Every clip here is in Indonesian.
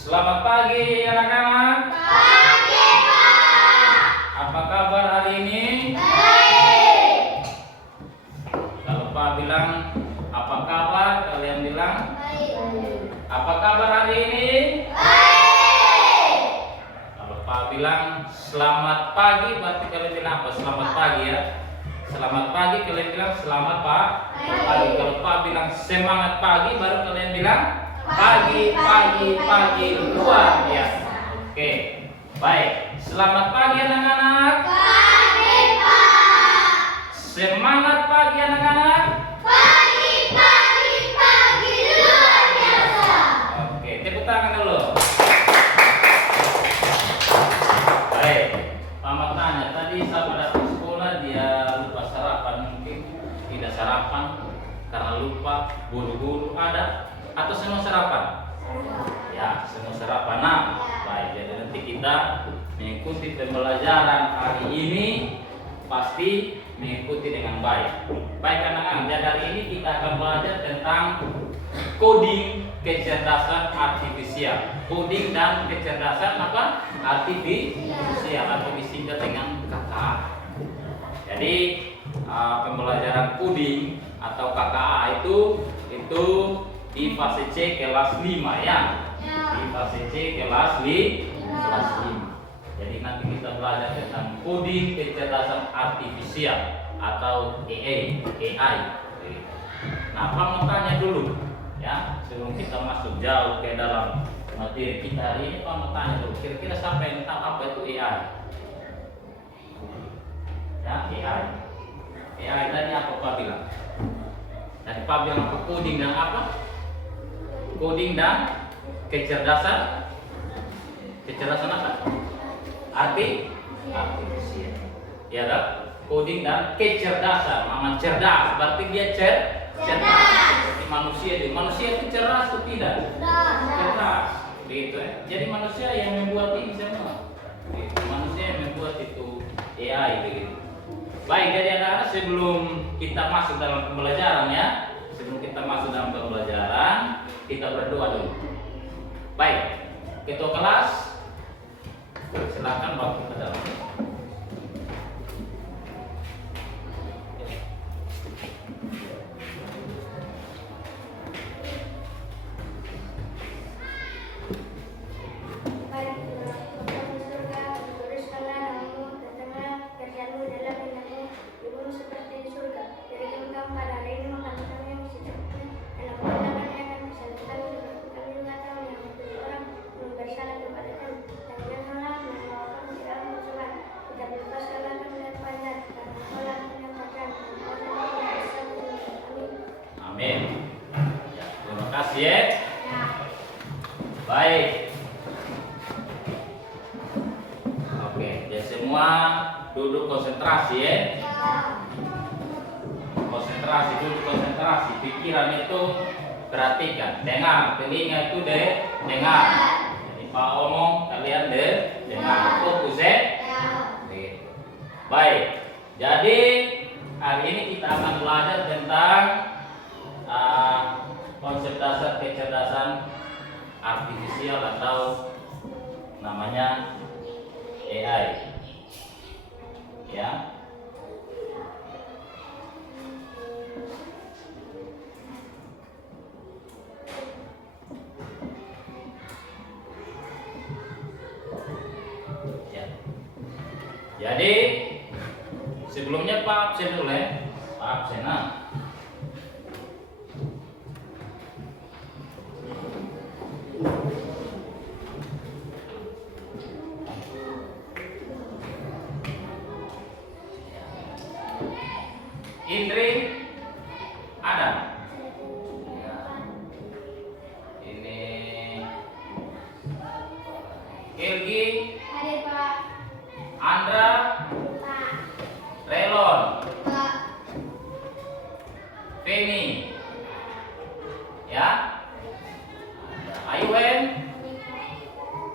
Selamat pagi anak-anak. Pagi, Pak. Apa kabar hari ini? Baik. Kalau Pak bilang apa kabar, kalian bilang Baik. apa kabar hari ini? Baik. Kalau Pak bilang selamat pagi, berarti kalian bilang apa? Selamat pagi ya. Selamat pagi, kalian bilang selamat pagi. Kalau Pak bilang semangat pagi, baru kalian bilang pagi, pagi, pagi luar biasa. Oke, baik. Selamat pagi anak-anak. Pagi, Pak. Semangat pagi anak-anak. Pagi, pagi, pagi luar biasa. Oke, tepuk tangan dulu. Baik, Mama tanya tadi saat datang sekolah dia lupa sarapan, mungkin tidak sarapan karena lupa, buru-buru ada atau semua sarapan? Ya, semua sarapan. Nah, baik. Jadi nanti kita mengikuti pembelajaran hari ini pasti mengikuti dengan baik. Baik anak-anak, jadi hari ini kita akan belajar tentang coding kecerdasan artifisial. Coding dan kecerdasan apa? Artifisial atau disingkat dengan KKA. Jadi pembelajaran coding atau KKA itu di fase C kelas 5 ya. Di fase C kelas 5. Jadi nanti kita belajar tentang coding kecerdasan artifisial atau AI. Nah, Pak mau tanya dulu ya, sebelum kita masuk jauh ke dalam materi kita hari ini, Pak mau tanya dulu, kira-kira siapa yang tahu apa itu AI? Ya, AI. AI tadi apa Pak bilang? Tadi Pak bilang apa? Coding dan apa? Coding dan kecerdasan. Kecerdasan apa? Artifisial. Ya kan? Coding dan kecerdasan. Mama cerdas, berarti dia cerdas. Seperti manusia itu. Manusia itu cerdas atau tidak? Cerdas. Begitu ya. Jadi manusia yang membuat ini semua. Begitu. Manusia yang membuat itu AI begitu. Baik, jadi anak-anak sebelum kita masuk dalam pembelajaran ya. Sebelum kita masuk dalam pembelajaran, kita berdoa dulu. Baik, ketua kelas, silakan waktu ke dalam. Amin. Ya, terima kasih ya. Baik. Oke, ya semua duduk konsentrasi ya. Konsentrasi, duduk konsentrasi. Pikiran itu perhatikan, dengar, telinga itu dengar. Jadi Pak omong, kalian dengar. Fokus ya. Baik. Jadi hari ini kita akan belajar tentang konsep dasar kecerdasan artifisial atau namanya AI. Ya. Ya. Jadi sebelumnya Pak absen dulu ya. Pak absen. Nah. Indri ada. Ini Ilgi, Ada, Pak. Andra, Pak. Relon, Pak. Feni, ya, Ayuwen,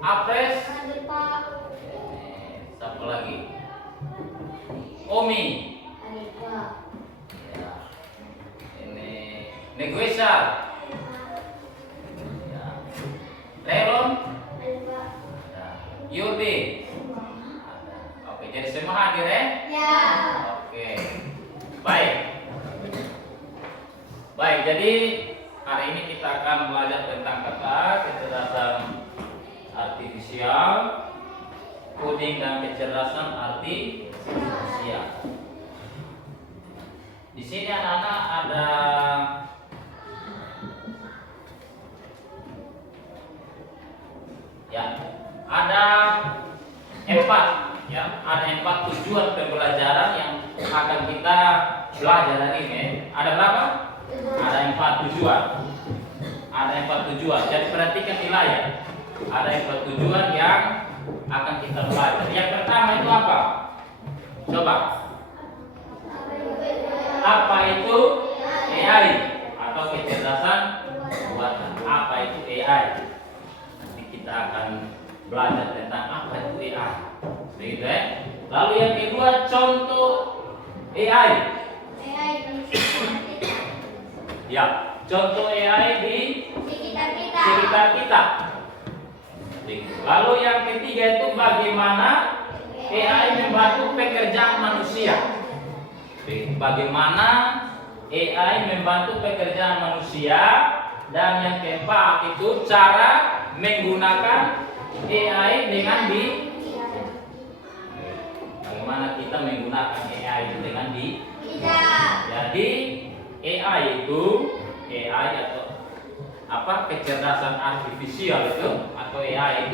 Apres, Ada, Pak. siapa lagi? Omi, Ada, Pak. ya. Ini Neguesar, ya. Relon, Jadi semua hadir ya? Ya. Oke. Baik. Baik, jadi hari ini kita akan belajar tentang kata kecerdasan artifisial, coding dan kecerdasan artifisial. Di sini anak-anak ada empat, ada 4 tujuan pembelajaran yang akan kita belajar hari ini. Ada berapa? Ada 4 tujuan. Ada 4 tujuan. Jadi perhatikan di layar. Ada 4 tujuan yang akan kita belajar. Yang pertama itu apa? Coba. Apa itu AI atau kecerdasan buatan? Apa itu AI? Nanti kita akan belajar tentang apa itu AI. Begitu ya. Lalu yang kedua, contoh AI. Ya, contoh AI di sekitar kita. Lalu yang ketiga itu bagaimana AI membantu pekerjaan manusia. Bagaimana AI membantu pekerjaan manusia. Dan yang keempat itu cara menggunakan AI dengan bagaimana kita menggunakan AI itu dengan Jadi AI atau kecerdasan artifisial itu atau AI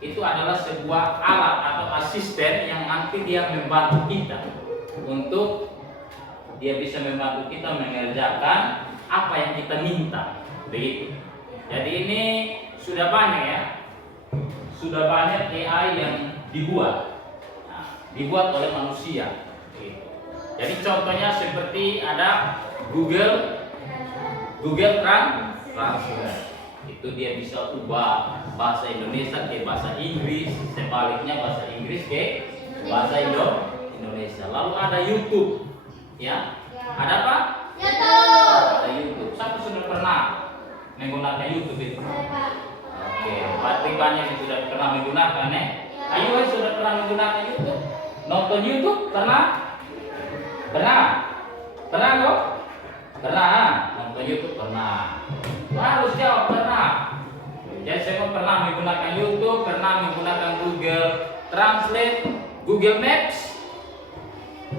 itu adalah sebuah alat atau asisten yang nanti dia membantu kita untuk dia bisa membantu kita mengerjakan apa yang kita minta, begitu. Jadi ini sudah banyak ya, sudah banyak AI yang dibuat oleh manusia. Begitu. Jadi contohnya seperti ada Google Translate. Itu dia bisa ubah bahasa Indonesia ke bahasa Inggris, sebaliknya bahasa Inggris ke bahasa Indonesia. Lalu ada YouTube, ya. Ada apa? YouTube. Ada YouTube. Siapa sudah pernah menggunakan YouTube itu? Oke, berarti banyak yang sudah pernah menggunakan ya. Ayo sudah pernah menggunakan YouTube? Nonton YouTube pernah? Pernah kok? Pernah. Nonton YouTube pernah. Harus jawab pernah. Jadi saya pernah menggunakan YouTube, pernah menggunakan Google Translate, Google Maps.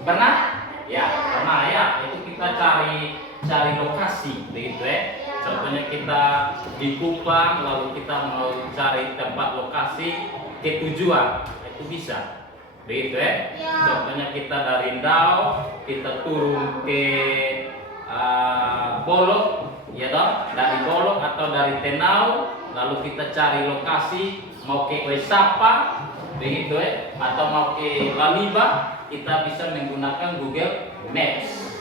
Pernah? Ya, pernah ya. Itu kita cari lokasi, begitu ya. Contohnya kita di Kupang, lalu kita mau cari tempat lokasi ke tujuan, itu bisa, begitu ya. Contohnya kita dari Ndau, kita turun ke Bolok, ya toh, dari Bolok atau dari Tenau, lalu kita cari lokasi mau ke Oesapa, begitu ya, atau mau ke Laliba, kita bisa menggunakan Google Maps.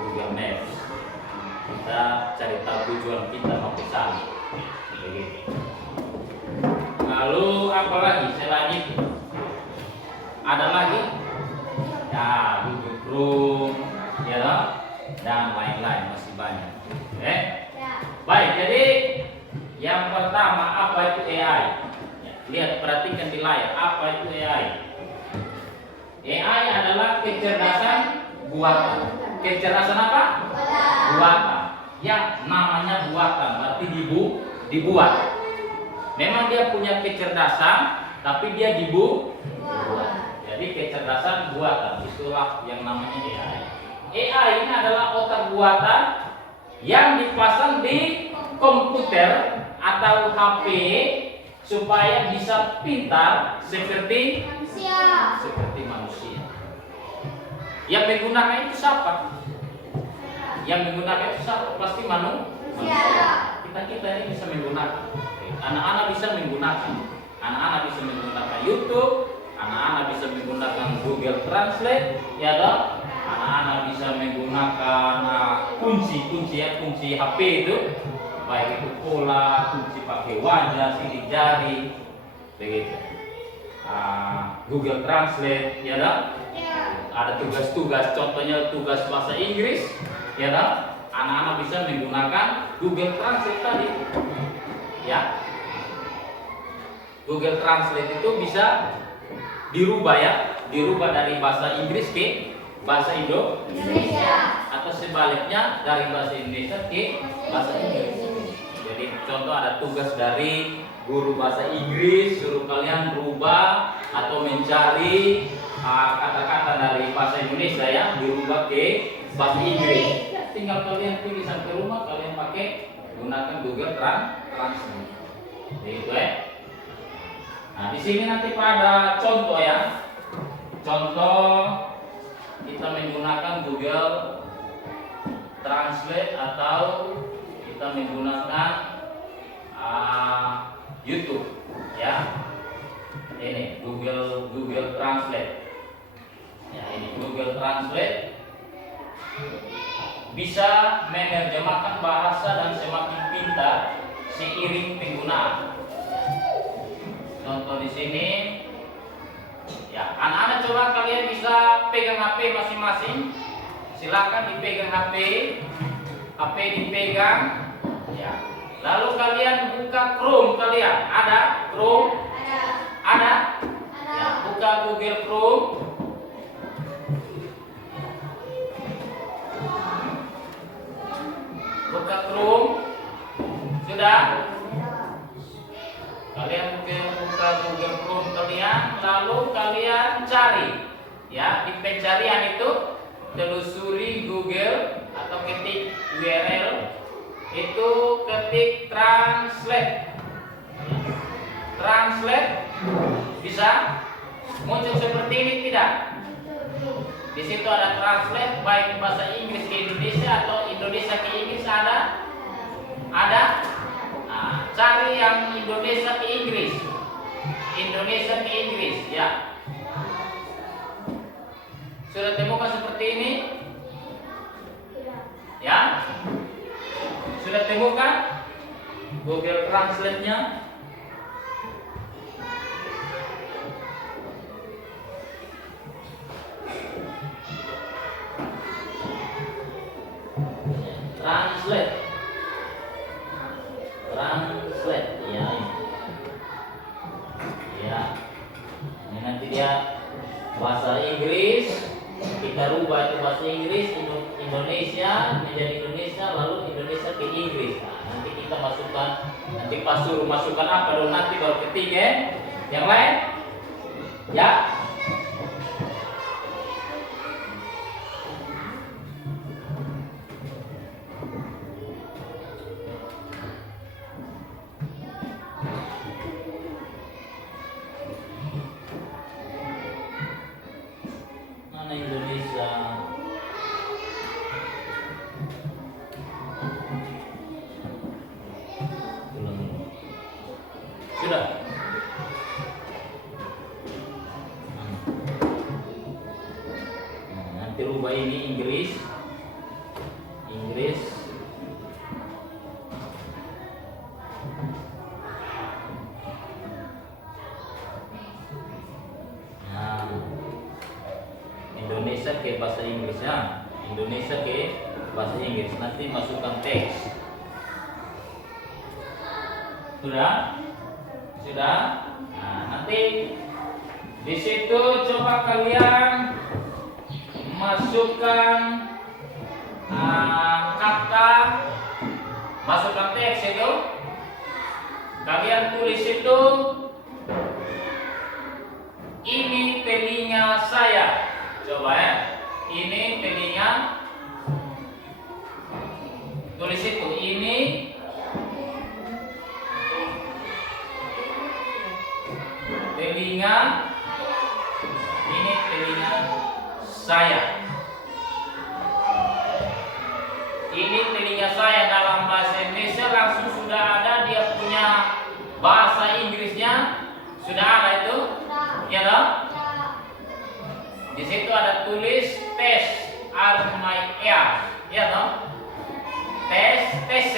Google Maps. Kita cari tahu tujuan kita mau ke sana. Begitu. Lalu apa lagi? Selanjutnya ada lagi? Ya, Google Chrome, ya toh? Dan lain-lain masih banyak. Oke? Baik, jadi yang pertama apa itu AI? Ya, lihat, perhatikan di layar, apa itu AI? AI adalah kecerdasan buatan. Kecerdasan apa? Buatan. Ya, namanya buatan, berarti dibuat. Memang dia punya kecerdasan, tapi dia dibuat. Jadi kecerdasan buatan, itulah yang namanya AI. AI ini adalah otak buatan yang dipasang di komputer atau HP supaya bisa pintar seperti manusia. Yang menggunakan itu siapa? Pasti manusia. Kita ini bisa menggunakan. Anak-anak bisa menggunakan. Anak-anak bisa menggunakan YouTube. Anak-anak bisa menggunakan Google Translate, ya toh? Anak-anak bisa menggunakan kunci HP itu, baik itu pola, kunci pakai wajah, sidik jari, begitu. Google Translate, ya toh? Ada tugas-tugas, contohnya tugas bahasa Inggris, ya toh? Anak-anak bisa menggunakan Google Translate tadi, ya. Google Translate itu bisa dirubah ya, dirubah dari bahasa Inggris ke bahasa Indonesia. atau sebaliknya dari bahasa Indonesia ke bahasa Inggris. Jadi contoh ada tugas dari guru bahasa Inggris, suruh kalian berubah atau mencari kata-kata dari bahasa Indonesia ya dirubah ke bahasa Inggris. Ya, tinggal kalian pilih sampai rumah, kalian pakai gunakan Google Translate. Gitu ya. Nah, di sini nanti pada contoh ya. Contoh kita menggunakan Google Translate atau kita menggunakan YouTube ya. Ini Google Translate. Ya, ini Google Translate bisa menerjemahkan bahasa dan semakin pintar seiring penggunaan. Contoh di sini, ya anak-anak coba kalian bisa pegang HP masing-masing. Silakan dipegang HP dipegang, ya. Lalu kalian buka Chrome kalian, ada Chrome, ada, ya buka Google Chrome. Buka Chrome, sudah? Kalian buka Google Chrome kalian, lalu kalian cari, ya di pencarian itu telusuri Google atau ketik URL itu ketik translate. Translate bisa muncul seperti ini tidak? Di situ ada translate baik bahasa Inggris ke Indonesia atau Indonesia ke Inggris ada? Ada? Nah, cari yang Indonesia ke Inggris. Indonesia ke Inggris, ya. Sudah temukan seperti ini? Ya? Sudah temukan Google Translate-nya? Translate, ya ini. Ya, ini nanti dia bahasa Inggris, kita rubah itu bahasa Inggris Indonesia menjadi Indonesia, lalu Indonesia ke Inggris. Nah, nanti kita masukkan, nanti pas suruh masukkan apa dulu nanti baru ketik ya. Yang lain, ya. Indonesia. Sudah. Nah, nanti rubah ini Inggris. Indonesia ke bahasa Inggris ya. Indonesia ke bahasa Inggris. Nanti masukkan teks. Sudah? Sudah? Nah, nanti di situ coba kalian masukkan kata, masukkan teks itu. Kalian tulis itu, ini telinga saya. Coba ya, ini telinga. Tulis itu, ini telinga, ini telinga saya. Ini telinga saya dalam bahasa Indonesia langsung sudah ada, dia punya bahasa Inggrisnya sudah ada itu, ya dong? Di situ ada tulis tes are my ears, ya dong? TC.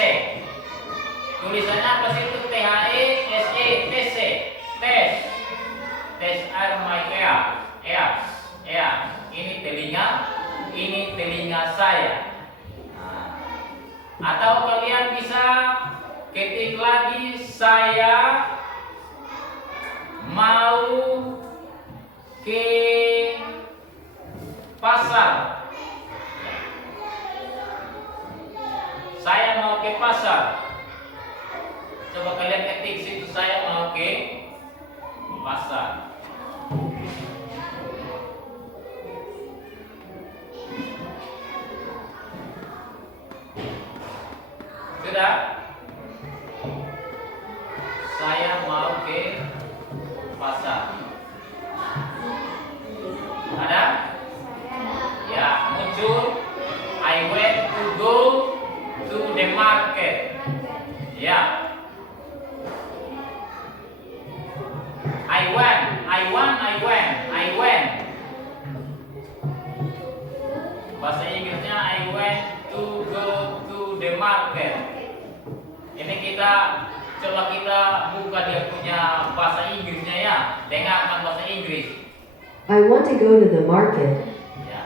Tulisannya apa sih itu? THESE, TC. Tes are my ears. Ini telinga saya. Nah, atau kalian bisa ketik lagi, saya mau coba kita buka dia punya bahasa Inggrisnya ya. Dengarkan bahasa Inggris. I want to go to the market. Ya.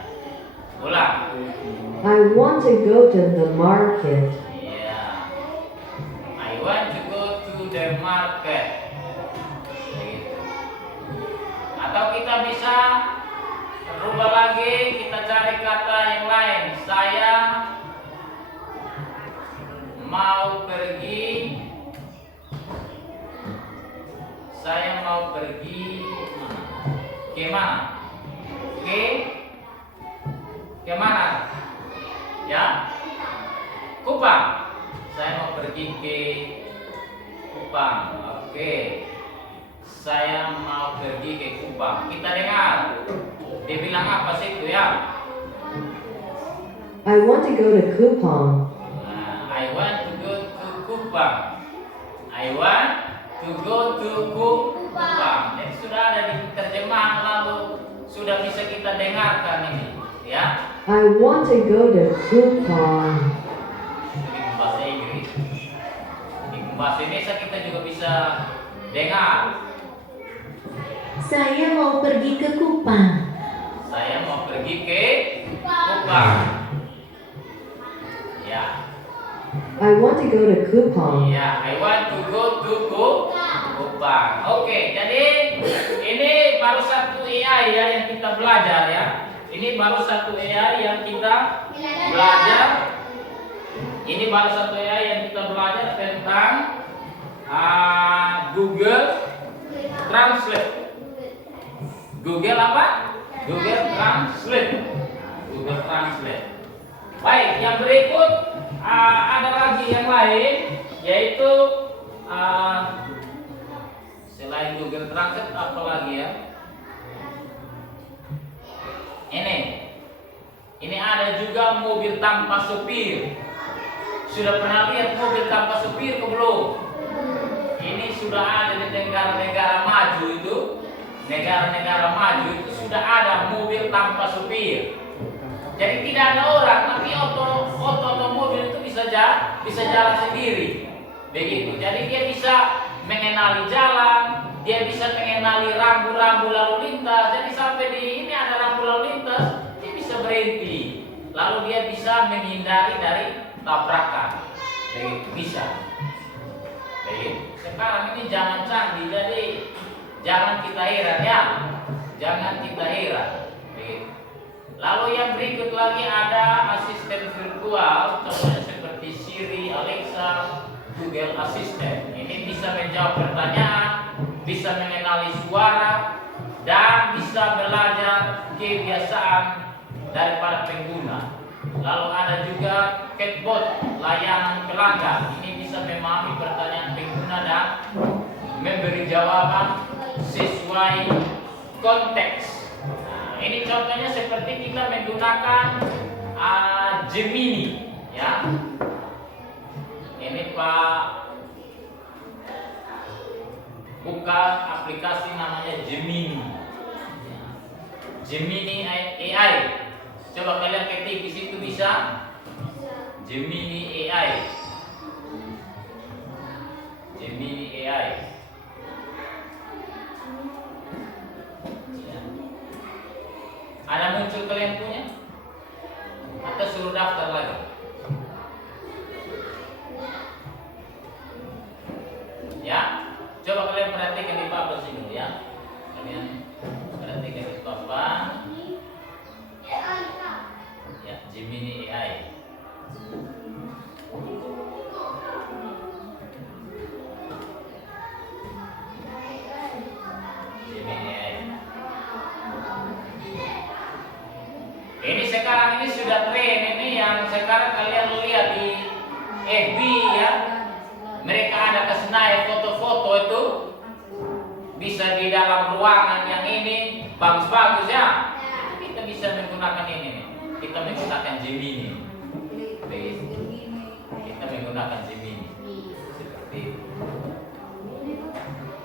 Ulang. I want to go to the market. Ya. I want to go to the market. Begitu. Atau kita bisa rubah lagi, kita cari kata yang lain. Saya mau pergi ke mana? Ke mana? Ya? Kupang. Saya mau pergi ke Kupang. Oke. Saya mau pergi ke Kupang. Kita dengar. Dia bilang apa sih itu ya? I want to go to Kupang. I want to go to Kupang. I want to go to Kupang. Jadi sudah ada di terjemahan lalu sudah bisa kita dengarkan ini, ya. I want to go to Kupang. Ini bahasa Inggris. Di bahasa Indonesia kita juga bisa dengar. Saya mau pergi ke Kupang. Saya mau pergi ke Kupang. Ya. I want to go to Kupang. Ya, I want to go to Kupang. Oke, jadi ini baru satu AI ya yang kita belajar ya. Ini baru satu AI yang kita belajar. Ini baru satu AI yang kita belajar tentang Google Translate. Google apa? Google Translate. Google Translate. Baik, yang berikut ada lagi yang lain, yaitu selain Google Translate apa lagi ya? Ini ada juga mobil tanpa supir. Sudah pernah lihat mobil tanpa supir ke belum? Ini sudah ada di negara-negara maju itu. Negara-negara maju itu sudah ada mobil tanpa supir. Jadi tidak ada orang, tapi oto mobil itu bisa jalan sendiri. Begitu. Jadi dia bisa mengenali jalan, dia bisa mengenali rambu-rambu lalu lintas. Jadi sampai di ini ada rambu lalu lintas, dia bisa berhenti. Lalu dia bisa menghindari dari tabrakan. Begitu, bisa. Begitu. Sekarang ini jangan canggih, jadi jangan kita heran ya. Jangan kita heran. Begitu. Lalu yang berikut lagi ada asisten virtual, contohnya seperti Siri, Alexa, Google Assistant. Ini bisa menjawab pertanyaan, bisa mengenali suara, dan bisa belajar kebiasaan daripada pengguna. Lalu ada juga chatbot, layanan pelanggan. Ini bisa memahami pertanyaan pengguna dan memberi jawaban sesuai konteks. Ini contohnya seperti kita menggunakan Gemini, ya. Ini Pak buka aplikasi namanya Gemini. Gemini AI. Coba kalian ketik di situ bisa. Gemini AI. Gemini AI. Ada muncul kalian punya? Atau suruh daftar lagi? Ya, coba kalian perhatikan di papan sini ya. Kalian perhatikan di papan. Ya, Gemini AI. Gemini AI. Ini sekarang ini sudah tren, ini yang sekarang kalian lihat di FB ya. Mereka ada kesenai foto-foto itu bisa di dalam ruangan yang ini bagus-bagus ya. Kita bisa menggunakan ini nih. Kita menggunakan Gemini. Kita menggunakan Gemini. Seperti itu.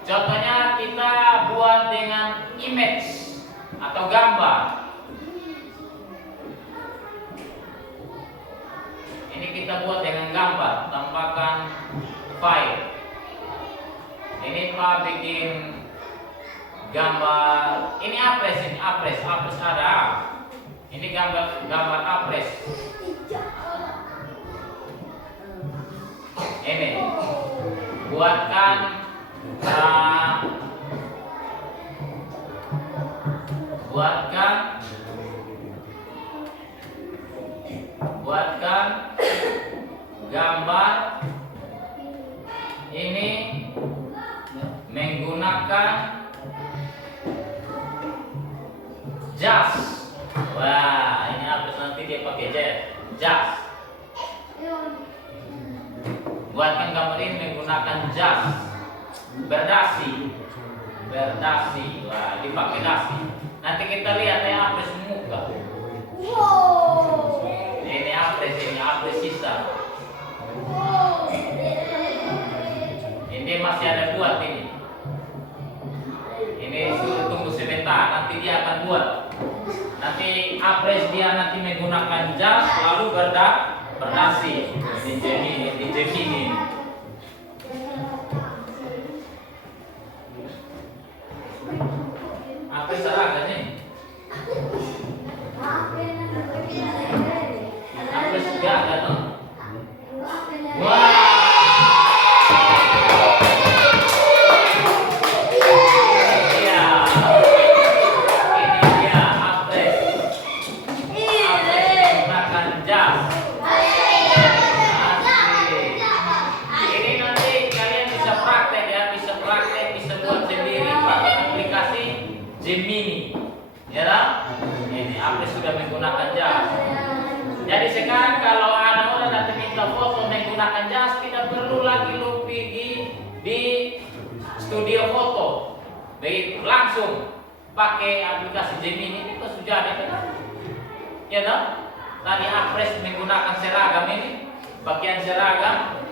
Contohnya kita buat dengan image atau gambar. Ini kita buat dengan gambar, tambahkan file. Ini Pak bikin gambar. Ini apres, apres ada. Ini gambar apres. Ini buatkan gambar ini menggunakan jas. Wah, ini habis nanti dia pakai jas. Buatkan gambar ini menggunakan jas. Berdasi. Wah, dipakai dasi. Nanti kita lihat ya apres muka. Ini apres sisa. Ini masih ada buat ini. Ini suruh tunggu sebentar, nanti dia akan buat. Nanti apres dia nanti menggunakan jas lalu berdasi. Di Gemini. Apres seragam nih. Apres juga ada no? Wah. Gemini, ya lah. Ini apres sudah menggunakan jas. Jadi sekarang kalau ada orang datang minta foto menggunakan jas, tidak perlu lagi lu pergi di studio foto. Begitu langsung pakai aplikasi Gemini itu sudah ada. Ya lah. Tadi apres menggunakan seragam ini, pakaian seragam.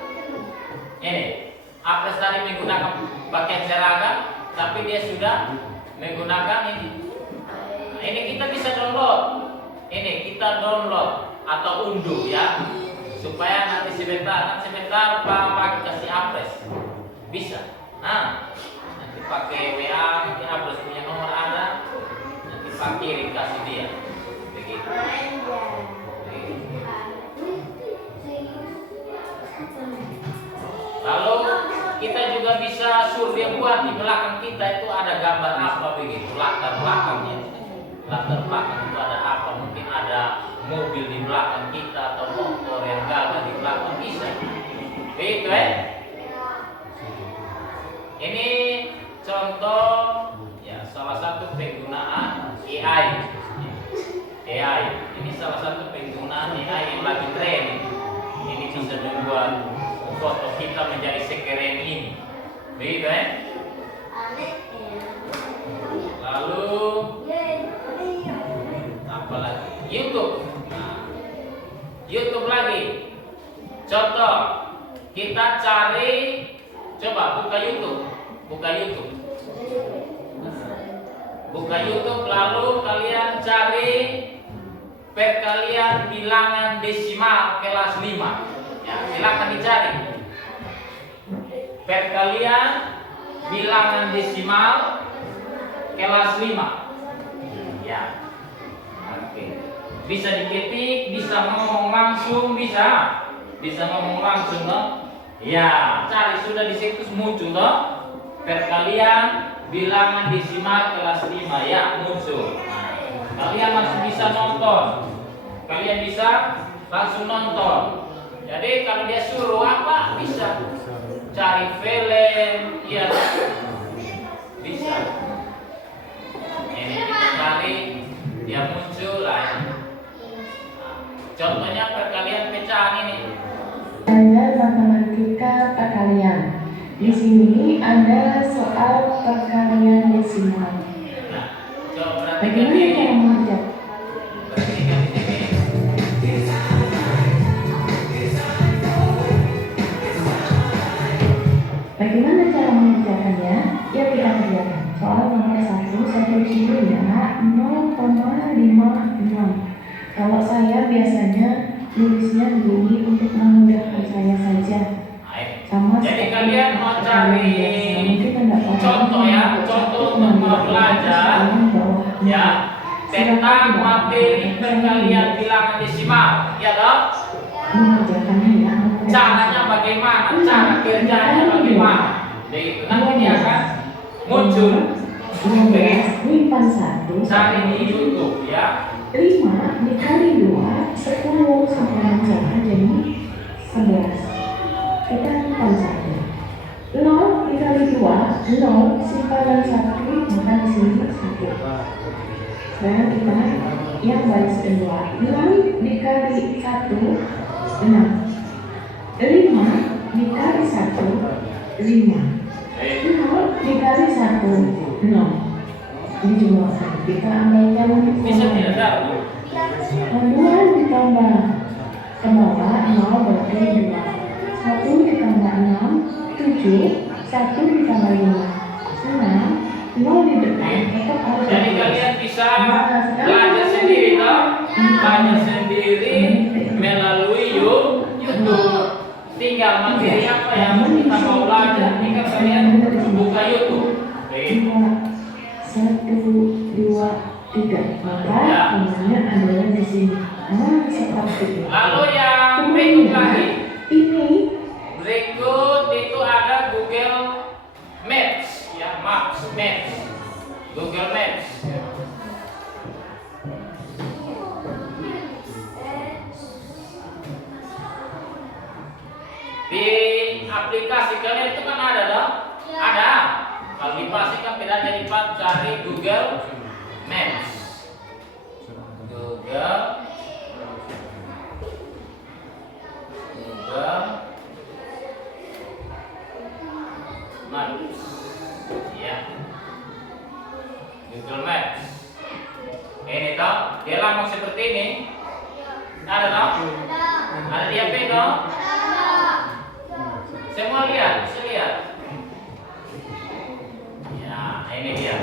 Ini apres tadi menggunakan pakaian seragam, tapi dia sudah menggunakan ini. Nah, ini kita bisa download. Ini kita download atau unduh ya, supaya nanti sebentar Pak kasih apres. Bisa. Nah, nanti pakai WA, nanti apres punya nomor ada, nanti Pak kirim kasih dia. Begitu. Lalu kita juga bisa suruh dia buat di belakang kita itu ada gambar apa begitu, latar belakangnya. Latar belakang itu ada apa? Mungkin ada mobil di belakang kita atau motor yang gagah di belakang bisa. Begitu Ini contoh ya salah satu penggunaan AI. Ini salah satu penggunaan AI yang lagi tren. Ini bisa membuat foto kita menjadi sekeren ini. Begitu Lalu apa lagi? YouTube. Nah, YouTube lagi. Contoh, kita cari, coba buka YouTube. Buka YouTube lalu kalian cari perkalian bilangan desimal kelas 5. Ya, silakan dicari. Perkalian bilangan desimal kelas 5. Ya. Oke. Bisa diketik, bisa ngomong langsung, bisa ngomong langsung no? Ya, cari sudah di situ muncul no? Perkalian bilangan desimal kelas 5 ya, muncul. Nah, kalian masih bisa nonton. Kalian bisa langsung nonton. Jadi kalau dia suruh apa bisa cari film, ya bisa. Ini kita cari, dia muncul lah. Contohnya perkalian pecahan ini. Belajar matematika perkalian. Di sini ada soal perkalian desimal. Nah, coba perhatikan Bagaimana ini. cara mengerjakan? Perhatikan di sini. Bagaimana cara mengerjakannya? Yuk kita kerjakan. Soal nomor 1, saya tulis dulu ya, 0,56. Kalau saya biasanya nulisnya begini untuk memudahkan saya saja. Sama Jadi Ya, tentang materi perkalian bilangan desimal, ya toh? Mengerjakannya ya. Caranya bagaimana, cara kerjanya bagaimana. Jadi itu nanti dia akan muncul. 15 lipat 1 Cari di YouTube ya. 5 dikali 2 10 sama sama jadi 11. Kita lipat saja. 0 dikali 2 0 simpanan 1 maka di sini 1. Sekarang kita yang baris kedua 6 dikali 1 6 5 dikali 1 5 0 dikali 1 0 dijumlahkan kita ambil yang Bisa tidak tahu. 2 ditambah ke bawah 0 berarti 2 1 ditambah 6 7 1 ditambah 5 6 0 di depan tetap harus Jadi kalian bisa belajar sendiri toh, belajar sendiri melalui YouTube. Tinggal materi apa yang kita mau belajar, tinggal kalian buka YouTube. Oke. 1 2 3 maka namanya adalah di sini seperti itu. Lalu yang berikut lagi, Ini berikut itu ada Google Maps, ya Maps, Google Maps. Di aplikasi kalian itu kan ada dong? Ada. Kalau dipastikan tidak jadi cari Google Maps. Google Maps. Ya. Google Maps. Ini toh, dia langsung seperti ini. Ada toh? Ada di HP toh? Semua lihat, bisa lihat. Ya, ini dia.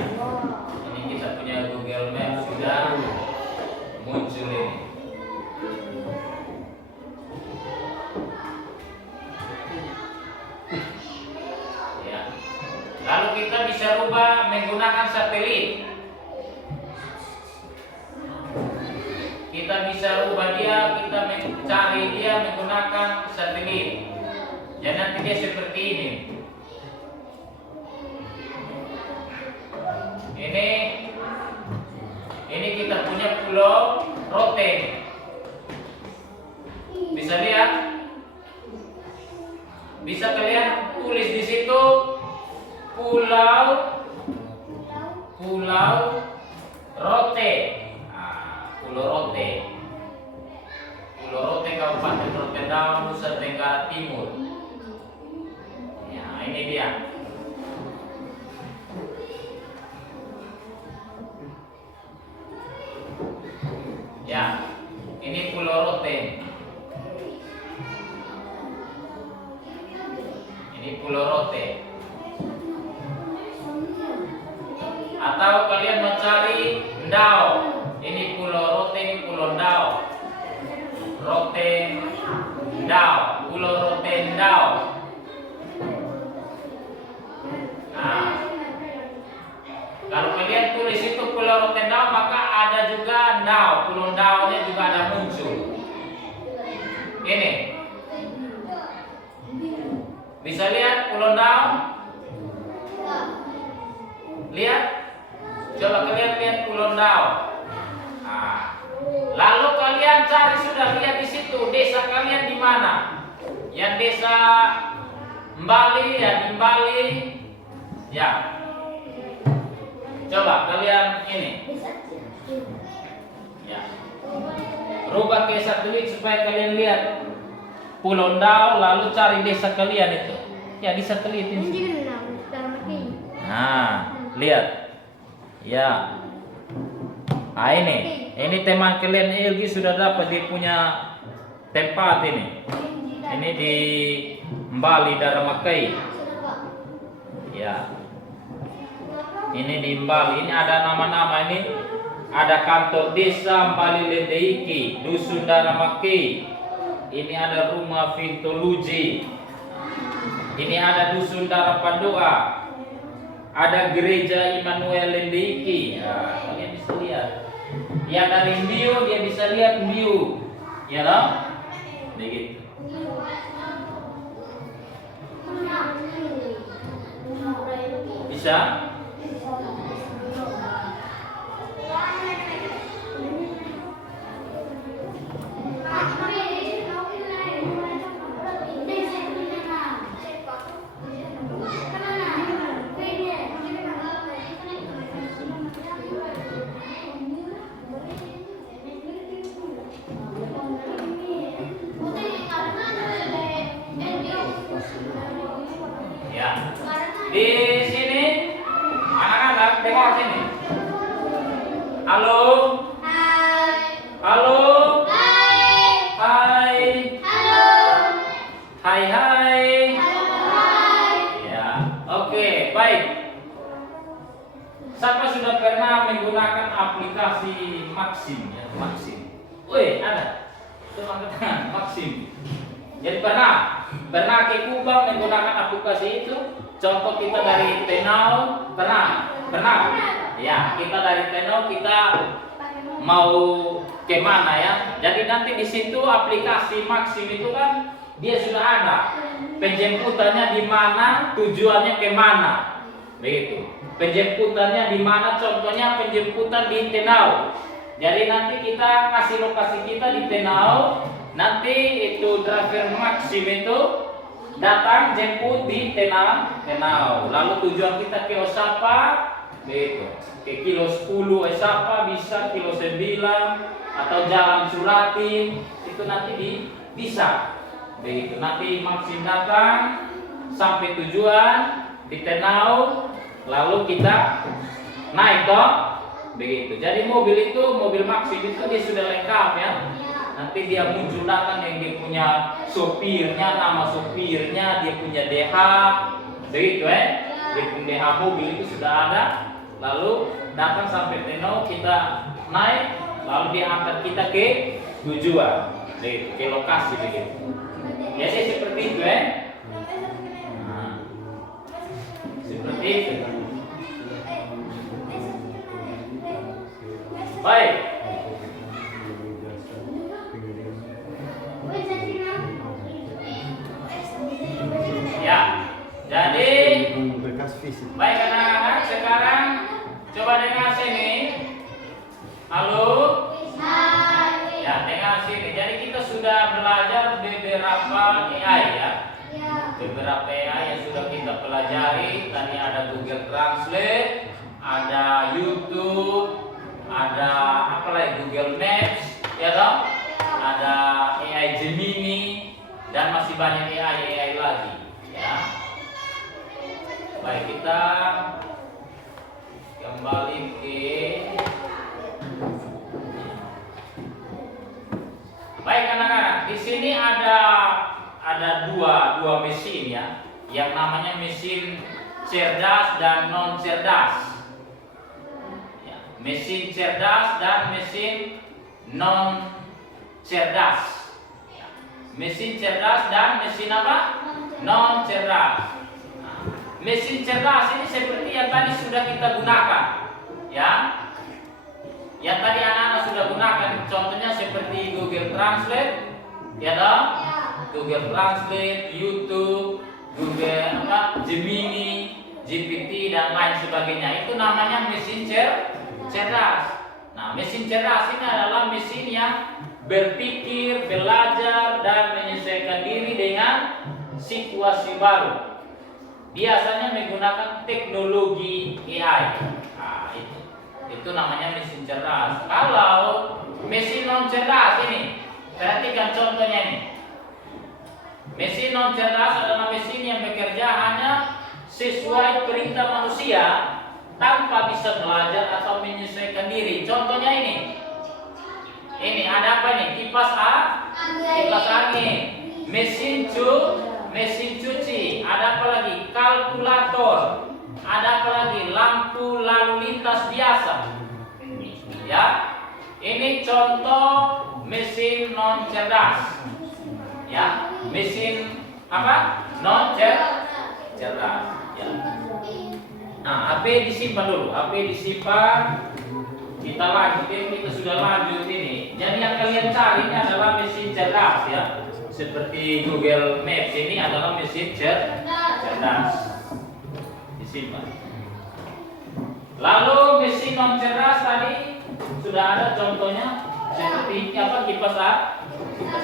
Ini kita punya Google Maps sudah muncul ini. Ya. Lalu kita bisa rubah menggunakan satelit. Kita bisa rubah dia, kita mencari dia menggunakan satelit. Ya nanti dia seperti ini. Ini kita punya pulau Rote. Bisa lihat? Bisa kalian tulis di situ Pulau Rote. Pulau Rote. Pulau Rote Kabupaten Rotterdam, Nusa Tenggara Timur. Ini dia. Ya, ini Pulau Rote. Ini Pulau Rote. Atau kalian mencari Ndao. Ini Pulau Rote, ini Pulau Ndao. Rote Ndao, Pulau Rote Ndao. Kalau kalian tulis itu Pulau Rotendao, maka ada juga Ndao, Pulau Ndao-nya juga ada muncul. Ini. Bisa lihat Pulau Ndao? Lihat? Coba kalian lihat Pulau Ndao. Lalu kalian cari, sudah lihat di situ desa kalian di mana? Yang desa Mbali, ya di Mbali. Ya. Coba kalian ini. Ya. Rubah ke satelit supaya kalian lihat Pulau Ndao, lalu cari desa kalian itu. Ya di satelit ini. Nah, lihat. Ya. Ini teman kalian Ilgi sudah dapat dia punya tempat ini. Ini di Mbali Daramakai. Ya. Ini di Mbali, ini ada nama-nama ini. Ada kantor desa Mbali Lendeiki, Dusun Daramaki. Ini ada rumah Vintoluji. Ini ada Dusun Darapandoa. Ada gereja Immanuel Lendeiki. Ya, kalian bisa bisa lihat. Yang dari view dia bisa lihat view, ya toh? Begitu. Bisa? Ya. Di sini anak-anak dengar sini. Halo. Halo. Hai. Hai hai. Ya. Oke, baik. Siapa sudah pernah menggunakan aplikasi Maxim ya? Maxim. Wih, ada. Coba angkat tangan, Maxim. Jadi pernah ke Kuba menggunakan aplikasi itu. Contoh kita dari Tenau, pernah. Ya, kita dari Tenau kita mau kemana ya? Jadi nanti di situ aplikasi Maxim itu kan dia sudah ada penjemputannya di mana, tujuannya kemana, begitu. Penjemputannya di mana? Contohnya penjemputan di Tenau. Jadi nanti kita kasih lokasi kita di Tenau. Nanti itu driver Maxim itu datang jemput di Tenau. Lalu tujuan kita ke Osapa, begitu. Ke kilo 10 Osapa bisa kilo 9 atau jalan Suratin itu nanti bisa. Begitu. Nanti Maxim datang sampai tujuan di Tenau, lalu kita naik toh. Begitu. Jadi mobil Maxim itu dia sudah lengkap ya. Nanti dia muncul datang yang dia punya sopirnya, nama sopirnya, dia punya DH, begitu dia punya DH mobil itu sudah ada. Lalu datang sampai Tenau, kita naik, lalu dia antar kita ke tujuan, begitu, ke lokasi begitu. Jadi seperti itu Nah, seperti itu. Baik. Ya, jadi baik anak-anak, sekarang coba dengar sini. Halo. Ya, dengar sini. Jadi kita sudah belajar beberapa AI ya. Beberapa AI yang sudah kita pelajari. Tadi ada Google Translate, ada YouTube, ada apa lagi, Google Maps, ya toh? Ada AI Gemini dan masih banyak AI lagi. Ya. Baik, kita kembali ke baik anak-anak. Di sini ada dua mesin ya, yang namanya mesin cerdas dan non cerdas. Ya, mesin cerdas dan mesin non cerdas. Ya, mesin cerdas dan mesin apa? Non cerdas. Nah, mesin cerdas ini seperti yang tadi sudah kita gunakan, ya. Yang tadi anak-anak sudah gunakan, contohnya seperti Google Translate, ya toh? Google Translate, YouTube, Google Gemini, GPT dan lain sebagainya. Itu namanya mesin cerdas. Nah, mesin cerdas ini adalah mesin yang berpikir, belajar dan menyesuaikan diri dengan situasi baru. Biasanya menggunakan teknologi AI. Nah, itu namanya mesin cerdas. Kalau mesin non cerdas ini, perhatikan contohnya ini. Mesin non cerdas adalah mesin yang bekerja hanya sesuai perintah manusia tanpa bisa belajar atau menyesuaikan diri. Contohnya ini. Ini ada apa nih? Kipas angin. Mesin cuci. Ada apa lagi? Kalkulator. Ada apa lagi? Lampu lalu lintas biasa. Ya. Ini contoh mesin non cerdas. Ya, mesin apa? Non cerdas. Ya. Nah, HP disimpan dulu. HP disimpan. Kita kita lanjut, kita sudah lanjut ini. Jadi yang kalian cari ini adalah mesin cerdas ya. Seperti Google Maps ini adalah mesin cerdas. Disimpan. Lalu mesin non cerdas tadi sudah ada contohnya seperti apa, kipas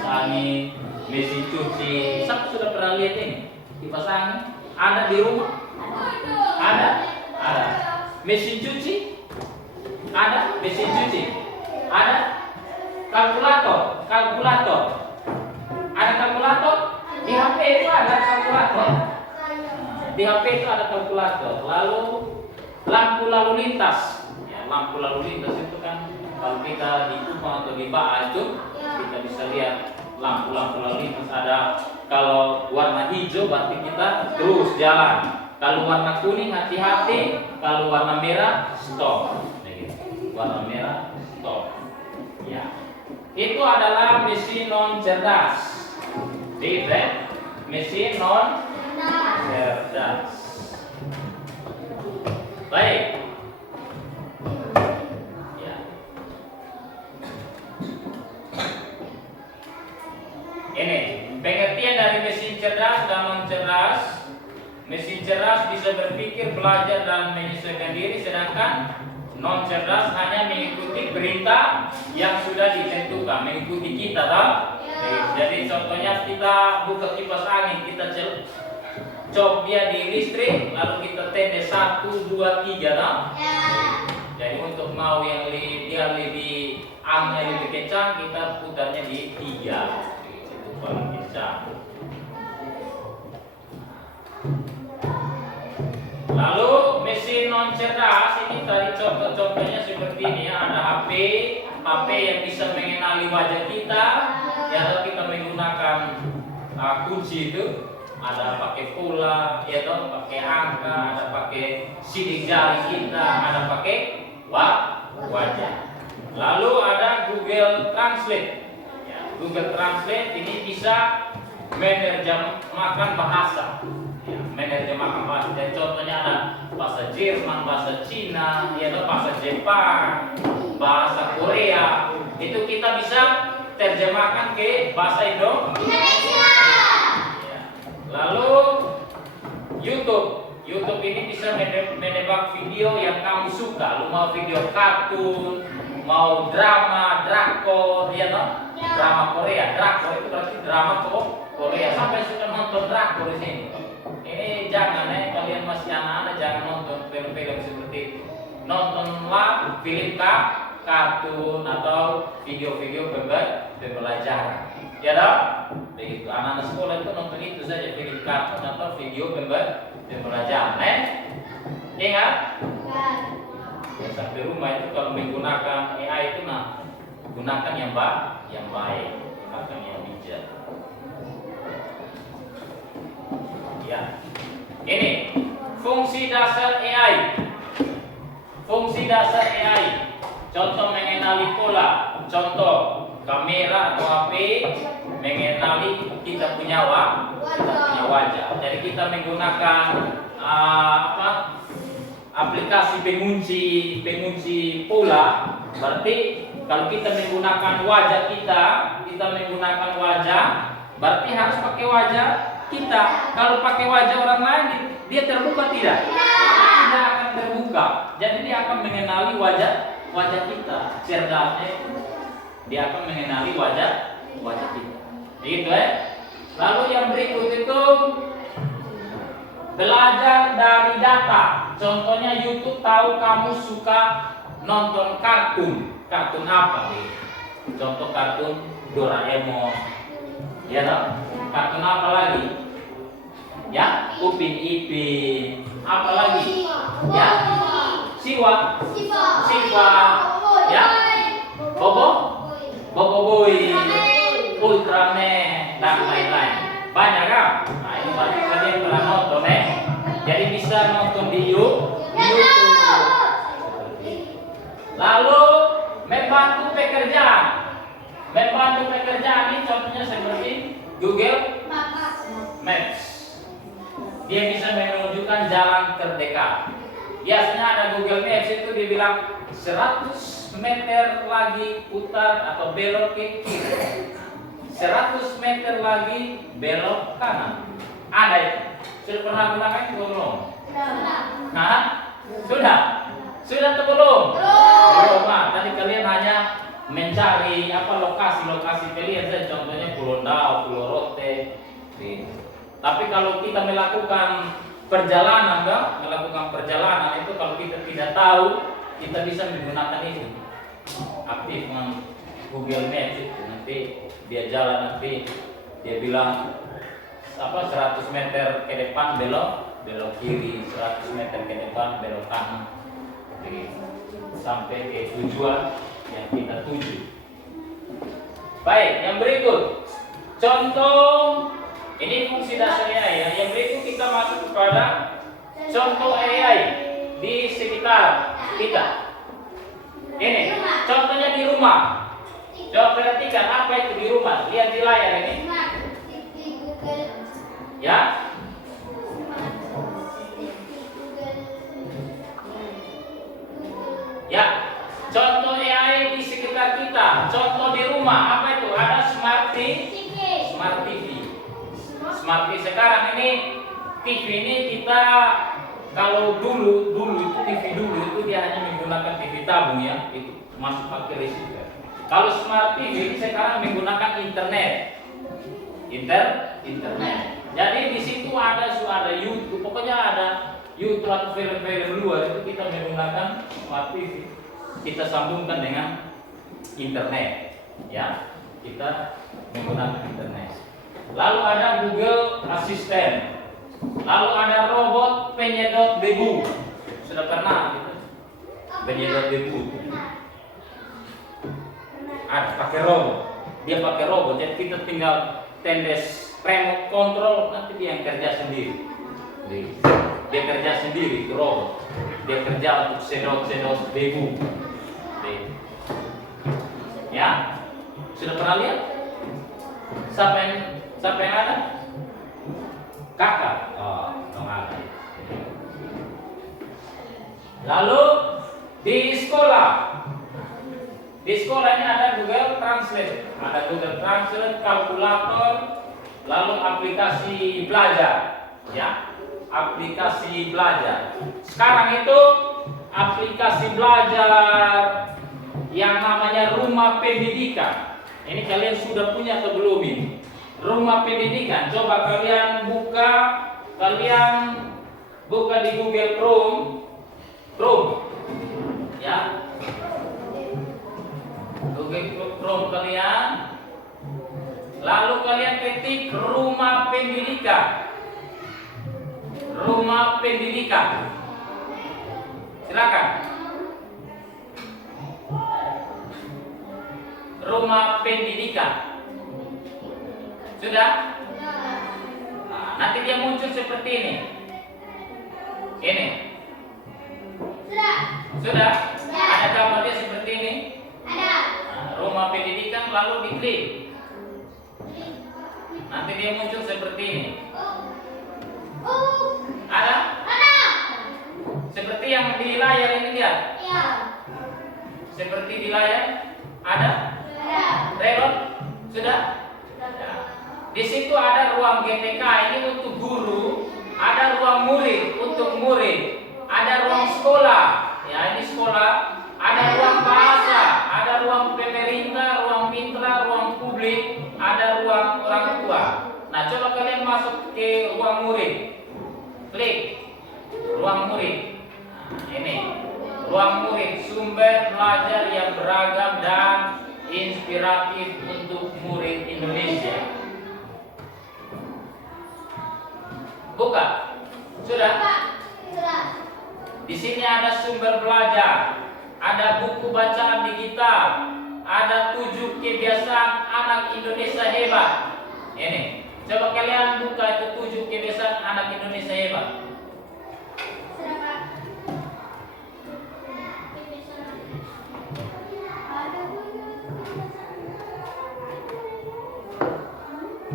angin, mesin cuci. Siapa sudah pernah lihat ini? Kipas angin ada di rumah? Ada. Mesin cuci ada, mesin cuci ada. Kalkulator ada, kalkulator di HP itu ada kalkulator. Di HP itu ada kalkulator. Lalu lampu lalu lintas. Ya, lampu lalu lintas itu kan kalau kita di rumah atau di bawah itu kita bisa lihat lampu-lampu lalu lintas ada. Kalau warna hijau berarti kita terus jalan. Kalau warna kuning hati-hati. Kalau warna merah stop. Warna merah stop. Ya. Itu adalah mesin non cerdas. Lihat, mesin non cerdas. Baik. Ya. Ini pengertian dari mesin cerdas dan non cerdas. Mesin cerdas bisa berpikir, belajar dan menyesuaikan diri, sedangkan non cerdas hanya mengikuti perintah yang sudah ditentukan, mengikuti kita, toh? Jadi contohnya kita buka kipas angin, kita cop dia di listrik, lalu kita tende 1, 2, 3, toh? Jadi untuk mau yang dia lebih anginnya lebih kencang, kita putarnya di 3. Itu paling kencang. Lalu mesin non cerdas ini tadi contohnya seperti ini ya, ada HP yang bisa mengenali wajah kita, ya atau kita menggunakan kunci itu, ada pakai pola, ya atau pakai angka, ada pakai sidik jari kita, ada pakai wajah. Lalu ada Google Translate. Ya, Google Translate ini bisa menerjemahkan bahasa. Menerjemahkan bahasa. Dan contohnya ada bahasa Jerman, bahasa Cina, ya bahasa Jepang, bahasa Korea. Itu kita bisa terjemahkan ke bahasa Indonesia. Ya. Lalu YouTube ini bisa menebak video yang kamu suka. Lu mau video kartun, mau drama, drakor, ya no? Drama Korea, drakor itu berarti drama Korea. Sampai suka nonton drakor di sini. Ini jangan kalian masih anak-anak jangan nonton film-film seperti nontonlah film kartun atau video-video pembelajaran. Ya dong? Begitu. Anak-anak sekolah itu nonton itu saja, film kartun atau video pembelajaran. Ingat? Ya, sampai rumah itu kalau menggunakan AI itu gunakan yang baik, gunakan yang bijak. Ya. Ini fungsi dasar AI. Fungsi dasar AI. Contoh mengenali pola. Contoh kamera atau HP mengenali kita punya wajah. Jadi kita menggunakan aplikasi pengunci pola. Berarti kalau kita menggunakan wajah kita menggunakan wajah, berarti harus pakai wajah kita. Kalau pakai wajah orang lain, dia terbuka tidak? Tidak akan terbuka. Jadi dia akan mengenali wajah kita. Cerdasnya dia akan mengenali wajah kita. Gitu ya. Lalu yang berikut itu belajar dari data. Contohnya YouTube tahu kamu suka nonton kartun. Kartun apa? Contoh kartun Doraemon. Ya toh? Kartun apa lagi? Ya, Upin Ipin. Apa lagi? Ya, Siwa. Ya, Bobo Boy, Ultraman, dan lain-lain. Banyak kan? Nah, ini berarti kalian pernah nonton Jadi bisa nonton di YouTube. Lalu membantu pekerjaan. Membantu pekerjaan ini contohnya seperti Google Maps. Dia bisa menunjukkan jalan terdekat. Biasanya ada Google Maps itu dibilang 100 meter lagi putar atau belok ke kiri. 100 meter lagi belok kanan. Ada itu. Sudah pernah gunakan itu belum? Nah, sudah? Sudah atau belum? Belum. Nah, tadi kalian hanya mencari apa lokasi-lokasi kalian saja, contohnya Pulau Dao, Pulau Rote. Tapi kalau kita melakukan perjalanan, itu kalau kita tidak tahu, kita bisa menggunakan itu. Aktif Google Maps itu, nanti dia jalan, nanti dia bilang 100 meter ke depan belok kiri, 100 meter ke depan belok kanan. Jadi, sampai ke tujuan yang kita tuju. Baik, yang berikut contoh, ini fungsi dasar AI ya. Yang berikut kita masuk kepada contoh AI di sekitar kita. Ini contohnya di rumah. Coba perhatikan apa itu di rumah. Lihat di layar ini. Ya. Ya. Contoh AI di sekitar kita. Contoh di rumah apa itu? Ada Smart TV. Smart TV sekarang ini TV ini kita kalau dulu itu TV itu dia hanya menggunakan TV tabung ya, itu masuk pakai receiver. Kalau Smart TV sekarang menggunakan internet. Jadi di situ ada YouTube, pokoknya ada YouTube atau film-film luar itu kita menggunakan Smart TV. Kita sambungkan dengan internet, ya. Kita menggunakan internet. Lalu ada Google Assistant. Lalu ada robot penyedot debu. Sudah pernah gitu? Penyedot debu. Ada pakai robot. Dia pakai robot. Jadi kita tinggal tendes remote control, nanti dia yang kerja sendiri. Dia kerja sendiri, robot. Dia kerja untuk sedot debu. Ya, sudah pernah lihat? Siapa yang ada? Kakak. Oh, dong ada. Lalu di sekolah ini ada Google Translate, kalkulator, lalu aplikasi belajar, ya, aplikasi belajar. Sekarang itu aplikasi belajar yang namanya Rumah Pendidikan. Ini kalian sudah punya atau belum ini? Rumah Pendidikan. Coba kalian buka di Google Chrome, ya. Google Chrome kalian. Lalu kalian ketik Rumah Pendidikan. Silakan. Rumah Pendidikan. Sudah? Nah, nanti dia muncul seperti ini. Sudah? Ada gambarnya seperti ini? Ada. Nah, Rumah Pendidikan, lalu diklik. Nanti dia muncul seperti ini. Ada? Seperti yang di layar ini lihat. Iya. Seperti di layar. Ada? Relot? Sudah? Ya. Di situ ada ruang GTK ini untuk guru, ada ruang murid untuk murid, ada ruang sekolah, ya ini sekolah, ada ruang bahasa, ada ruang pemerintah, ruang mitra, ruang publik, ada ruang orang tua. Nah, coba kalian masuk ke ruang murid, klik ruang murid. Nah, ini ruang murid, sumber belajar yang beragam dan inspiratif untuk murid Indonesia. Buka. Sudah? Di sini ada sumber belajar, ada buku bacaan digital, ada 7 kebiasaan anak Indonesia hebat. Ini. Coba kalian buka itu 7 kebiasaan anak Indonesia hebat.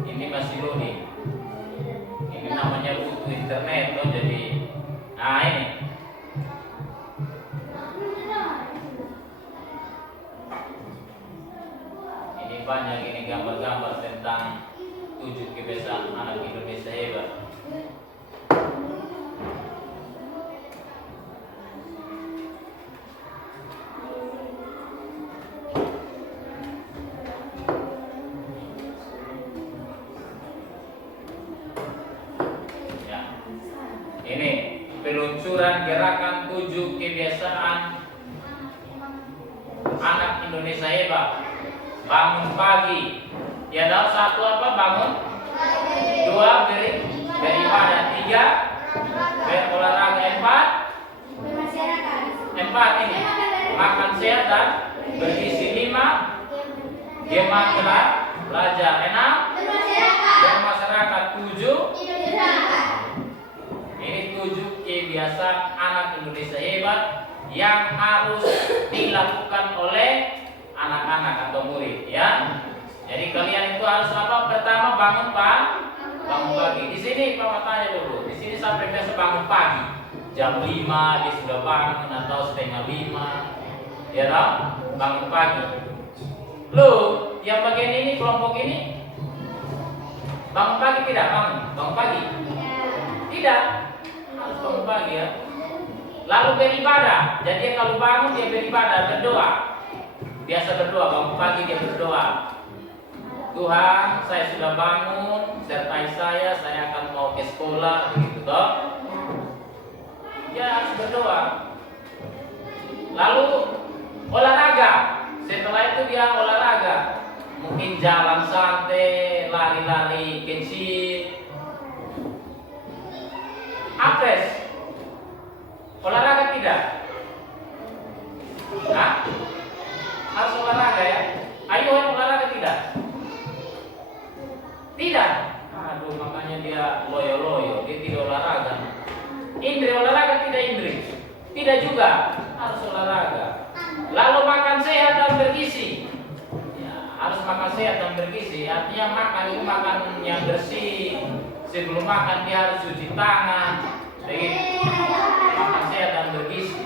Ini masih loading. Ini namanya butuh internet loh, jadi nah ini. banyak ini gambar-gambar tentang 7 kebiasaan anak Indonesia hebat. Ya. Ini peluncuran gerakan 7 kebiasaan anak Indonesia hebat. Bangun pagi. Ya tahu satu apa? Bangun. 2 beribadah. 3 berolahraga. 4 ini makan sehat dan bergizi. 5 gemak belajar. 6 bermasyarakat. 7 ini 7 kebiasaan anak Indonesia hebat yang harus dilakukan oleh anak-anak atau murid, ya. Jadi kalian itu harus apa? Pertama bangun pagi. Di sini Papa tanya dulu. Di sini sampai biasa bangun pagi. Jam 5 dia sudah bangun atau setengah 5. Ya toh? Bangun pagi. Lu yang bagian ini kelompok ini bangun pagi tidak? Bangun pagi? Tidak. Harus bangun pagi ya. Lalu beribadah. Jadi kalau bangun dia beribadah, berdoa. Biasa berdoa, bangun pagi dia berdoa. Tuhan, saya sudah bangun, sertai saya akan mau ke sekolah, begitu toh. Dia harus berdoa. Lalu olahraga. Setelah itu dia olahraga. Mungkin jalan santai, lari-lari kecil. Apres. Olahraga tidak? Hah? Harus olahraga ya? Ayo olahraga tidak? Tidak. Aduh, makanya dia loyo-loyo, dia tidak olahraga. Indri olahraga tidak Indri? Tidak juga, harus olahraga. Lalu makan sehat dan bergizi. Ya, harus makan sehat dan bergizi. Artinya makan itu makan yang bersih. Sebelum makan dia harus cuci tangan. Begitu. Makan sehat dan bergizi.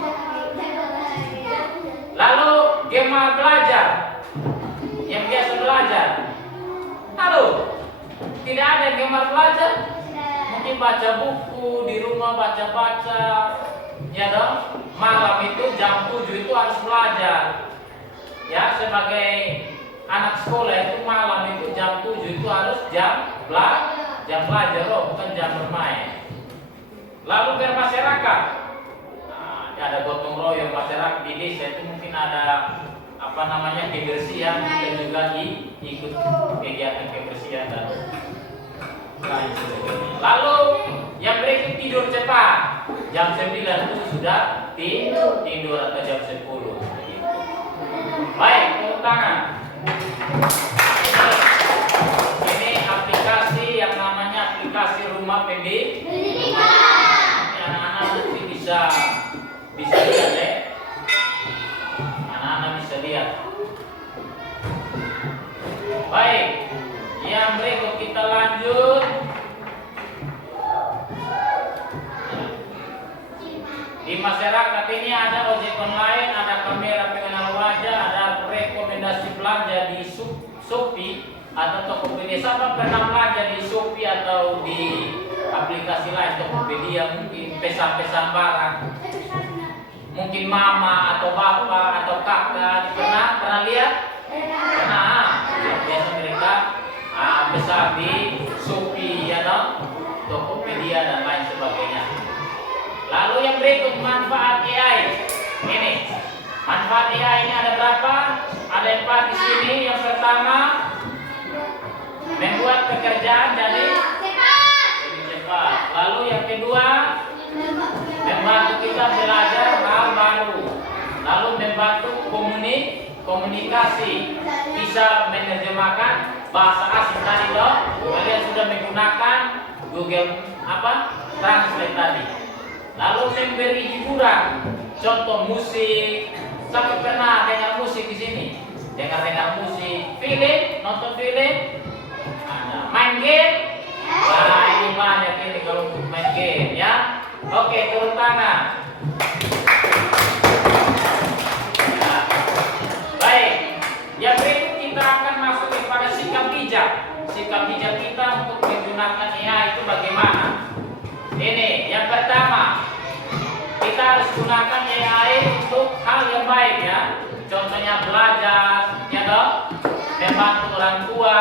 Lalu gemar belajar. Yang biasa belajar. Halo. Tidak ada yang gemar belajar. Mungkin baca buku di rumah, baca-baca. Ya dong. Malam itu jam 7 itu harus belajar. Ya, sebagai anak sekolah itu malam itu jam 7 itu harus jam belajar, bukan jam bermain. Lalu bermasyarakat. Nah, ada gotong royong masyarakat di desa itu mungkin ada kebersihan, kita juga ikut kegiatan kebersihan dan lain sebagainya. Lalu yang berikut tidur cepat. Jam 9 itu sudah tidur atau jam 10. Baik, tepuk tangan. Ini aplikasi yang namanya aplikasi Rumah Pendidikan. Anak-anak nanti bisa lihat ya. Anak-anak bisa lihat. Baik, yang berikut kita lanjut. Di masyarakat ini ada ojek online, ada kamera pengenal wajah, ada rekomendasi belanja di Shopee atau Tokopedia. Siapa pernah belanja di Shopee atau di aplikasi lain, Tokopedia, mungkin pesan-pesan barang? Mungkin mama atau bapak atau kakak pernah lihat? Pernah. Biasa mereka pesan di Shopee atau Tokopedia dan lain sebagainya. Lalu yang berikut manfaat AI. Ini manfaat AI ini ada berapa? Ada 4 di sini. Yang pertama, membuat pekerjaan jadi cepat. Lalu yang kedua, membantu kita belajar hal baru. Lalu membantu komunikasi, bisa menerjemahkan bahasa asing tadi loh. Kalian sudah menggunakan Google Translate tadi. Lalu memberi hiburan, contoh musik. Siapa pernah dengar musik di sini? Dengar musik, film, nonton film, ada main game. Wah, ini banyak ini kalau untuk main game ya. Oke, turun tangan. Ya. Baik, yang berikut kita akan masuk ke gunakan AI untuk hal yang baik ya. Contohnya belajar, ya toh, membantu orang tua,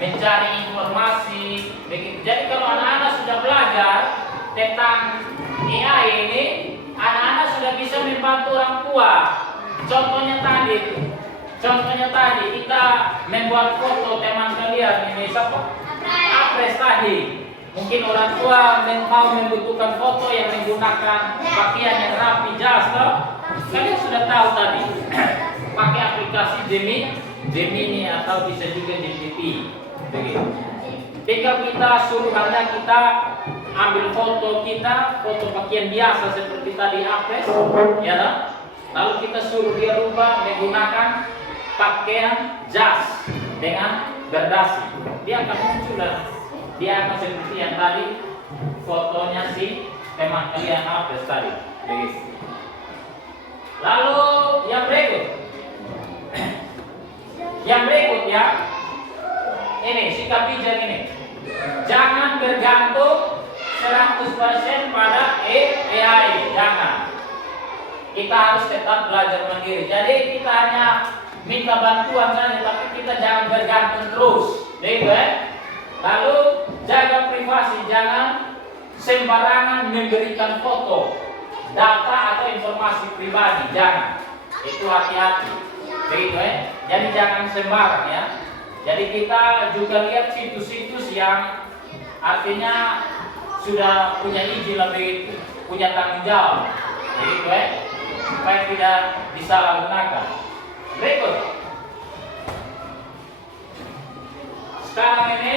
mencari informasi, begitu. Jadi kalau anak-anak sudah belajar tentang AI ini, anak-anak sudah bisa membantu orang tua. Contohnya tadi kita membuat foto teman kalian ini siapa? Apres tadi. Mungkin orang tua mau membutuhkan foto yang menggunakan pakaian yang rapi, jas, toh? Kalian sudah tahu tadi. Pakai aplikasi Gemini atau bisa juga GPT. Begitu. Tinggal kita suruh hanya kita ambil foto kita, foto pakaian biasa seperti tadi Apres, ya toh? Lalu kita suruh dia rubah menggunakan pakaian jas dengan berdasi. Dia akan muncul dan dia akan seperti yang tadi fotonya si teman kalian Apres tadi. Begitu. Lalu yang berikut ya. Ini sikap bijak ini. Jangan bergantung 100% pada AI. Jangan. Kita harus tetap belajar mandiri. Jadi kita hanya minta bantuan saja, tapi kita jangan bergantung terus. Begitu ya. Lalu jaga privasi, jangan sembarangan memberikan foto, data atau informasi pribadi, jangan. Itu hati-hati. Begitu ya. Jadi jangan sembarang ya. Jadi kita juga lihat situs-situs yang artinya sudah punya izin lebih, punya tanggung jawab. Begitu ya. Supaya tidak disalahgunakan. Berikut. Sekarang ini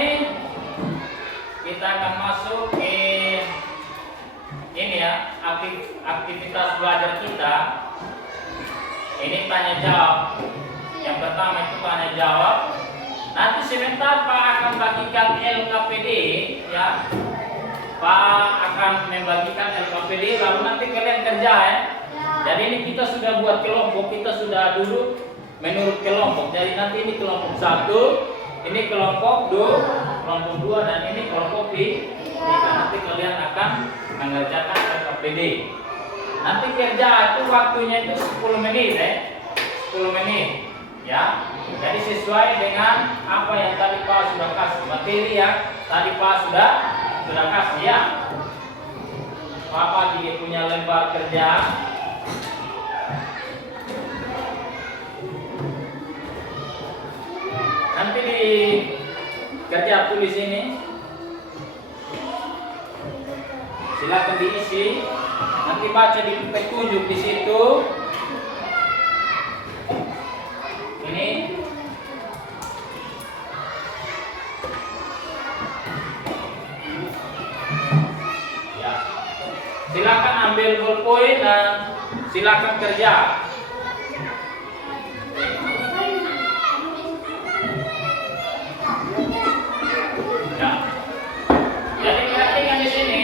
kita akan masuk ke ini ya, aktivitas belajar kita. Ini tanya jawab. Yang pertama itu tanya jawab. Nanti sebentar Pak akan bagikan LKPD ya. Pak akan membagikan LKPD, lalu nanti kalian kerja ya. Jadi ini kita sudah buat kelompok, kita sudah dulu menurut kelompok. Jadi nanti ini kelompok 1, ini kelompok 2, dan ini kelompok 3. Nanti kalian akan mengerjakan LKPD. Nanti kerja itu waktunya itu 10 menit ya. 10 menit ya. Jadi sesuai dengan apa yang tadi Pak sudah kasih, materi yang tadi Pak sudah kasih ya. Papa juga punya lembar kerja. Nanti di kerja tulis ini, silakan diisi. Nanti baca di petunjuk di situ. Ini ya. Silakan ambil ballpoint dan silakan kerja. Jadi perhatikan di sini.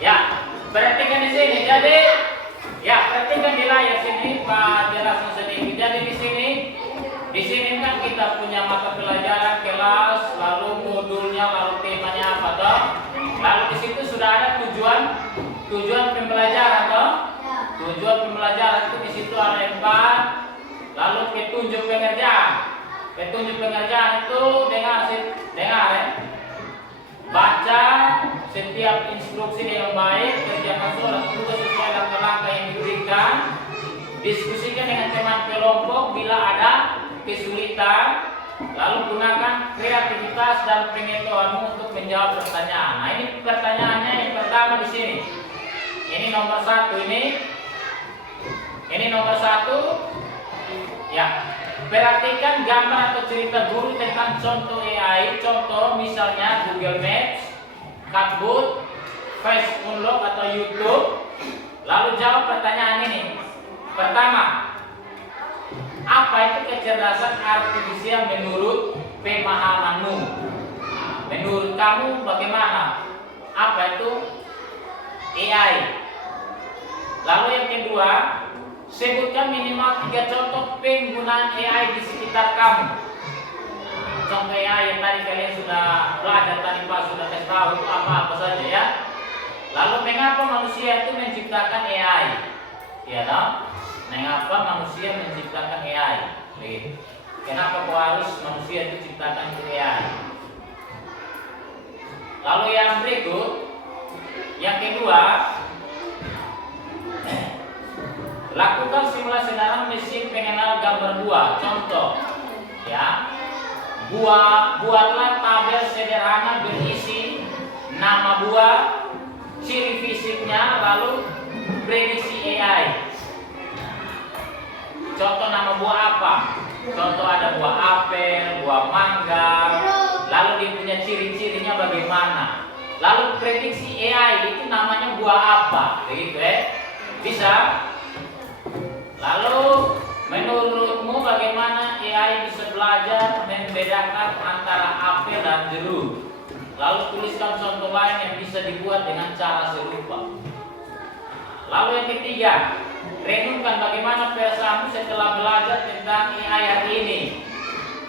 Ya, perhatikan di sini. Jadi, ya perhatikan di layar sini, Pak jelasin sedikit. Jadi di sini kan kita punya mata pelajaran, kelas, lalu modulnya, lalu temanya apa toh? Lalu di situ sudah ada tujuan pembelajaran toh? Tujuan pembelajaran itu di situ ada 4. Lalu petunjuk pengerjaan. Petunjuk pengerjaan itu dengar ya. Baca setiap instruksi dengan baik, kerjakan surat tugas sesuai langkah-langkah yang diberikan. Diskusikan dengan teman kelompok bila ada kesulitan. Lalu gunakan kreativitas dan pengetahuanmu untuk menjawab pertanyaan. Nah, ini pertanyaannya yang pertama di sini. Ini nomor 1 ini. Ini nomor 1. Ya. Perhatikan gambar atau cerita guru tentang contoh AI. Contoh misalnya Google Maps, Chatbot, Face Unlock atau YouTube. Lalu jawab pertanyaan ini. Pertama, apa itu kecerdasan artifisial menurut pemahamanmu? Menurut kamu bagaimana? Apa itu AI? Lalu yang kedua, Sebutkan minimal 3 contoh penggunaan AI di sekitar kamu. Contoh AI yang tadi kalian sudah belajar tadi Pak sudah kasih tahu itu apa-apa saja ya. Lalu mengapa manusia itu menciptakan AI? Ya toh? Mengapa manusia menciptakan AI? Begitu. Kenapa kok harus manusia itu ciptakan AI? Lalu yang berikut, yang kedua, lakukan simulasi dalam mesin pengenal gambar buah. Contoh, ya, buatlah tabel sederhana berisi nama buah, ciri fisiknya, lalu prediksi AI. Contoh nama buah apa? Contoh ada buah apel, buah mangga, lalu dia punya ciri-cirinya bagaimana. Lalu prediksi AI itu namanya buah apa? Begitu ya? Bisa? Lalu menurutmu bagaimana AI bisa belajar membedakan antara apel dan jeruk? Lalu tuliskan contoh lain yang bisa dibuat dengan cara serupa. Lalu yang ketiga, renungkan bagaimana perasaanmu setelah belajar tentang AI hari ini.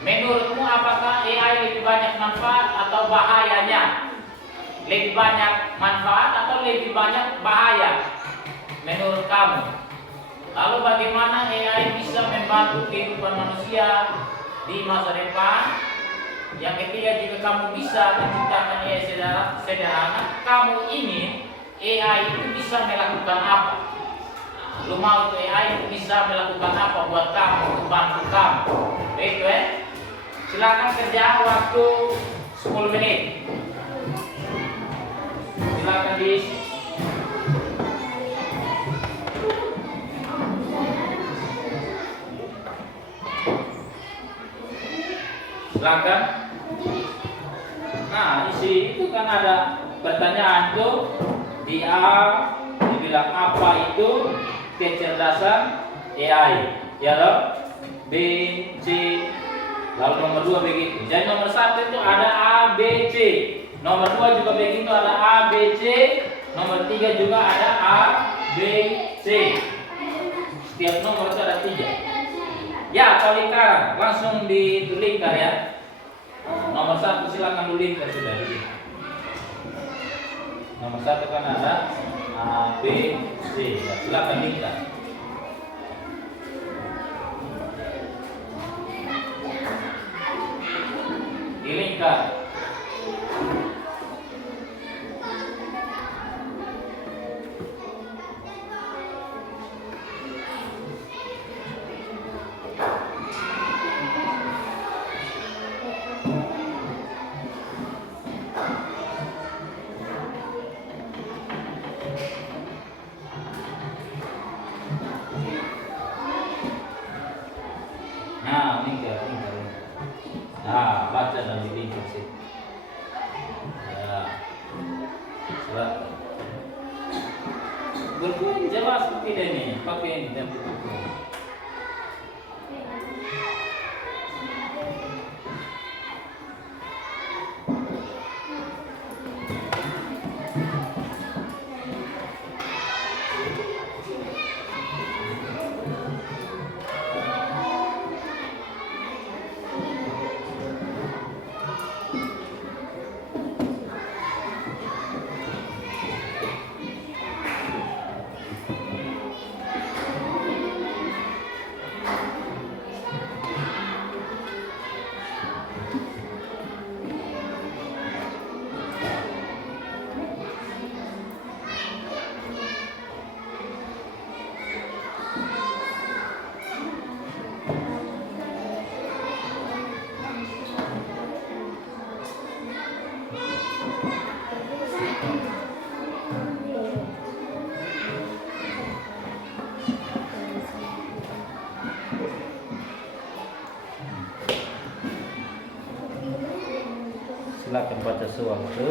Menurutmu apakah AI lebih banyak manfaat atau bahayanya? Lebih banyak manfaat atau lebih banyak bahaya menurut kamu? Lalu bagaimana AI bisa membantu kehidupan manusia di masa depan? Yang ketiga, jika kamu bisa menciptakan AI sederhana, kamu ingin AI itu bisa melakukan apa? Lu mau itu AI itu bisa melakukan apa buat kamu, untuk bantu kamu? Baik, silakan kerja waktu 10 menit. Silakan diisi. Silakan. Nah, isi itu kan ada pertanyaan tuh di A dibilang apa itu kecerdasan AI, ya loh. B, C, lalu nomor 2 begitu. Jadi nomor 1 itu ada A, B, C. Nomor 2 juga begitu, ada A, B, C. Nomor 3 juga ada A, B, C. Setiap nomor itu ada 3. Ya, kalau lingkaran langsung dilingkar ya. Nomor 1 silakan dulu lingkar sudah begini. Nomor 1 kan ada A, B, C. Ya, silakan lingkar. Dilingkar. Nah, lingkar. Nah, baca dan dilingkar sih. Ya, silakan. Berpoin jelas seperti ini, pakai ini dan tutup. Silakan baca sewaktu.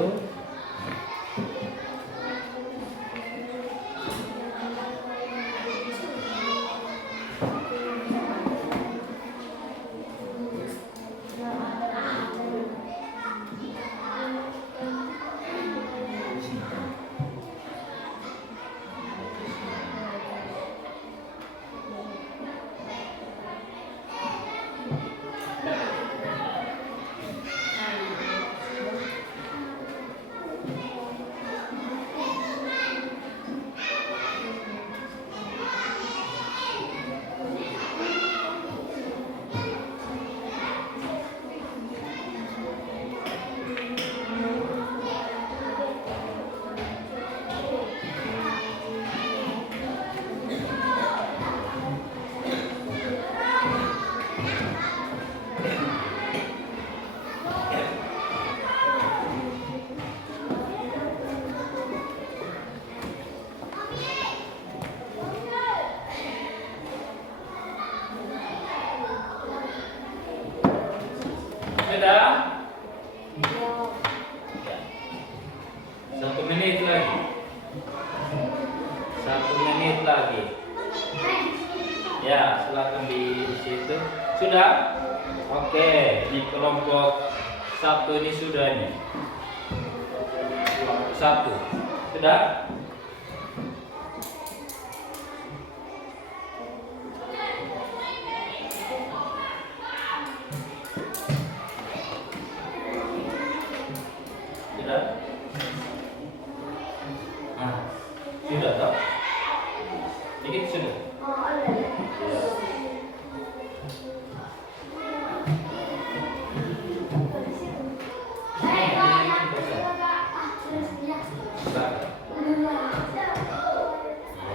Sudah? Oke, ini kelompok 1 ini sudah nih. Kelompok 1. Sudah? Sudah? Nah, sudah toh? Dikit sudah.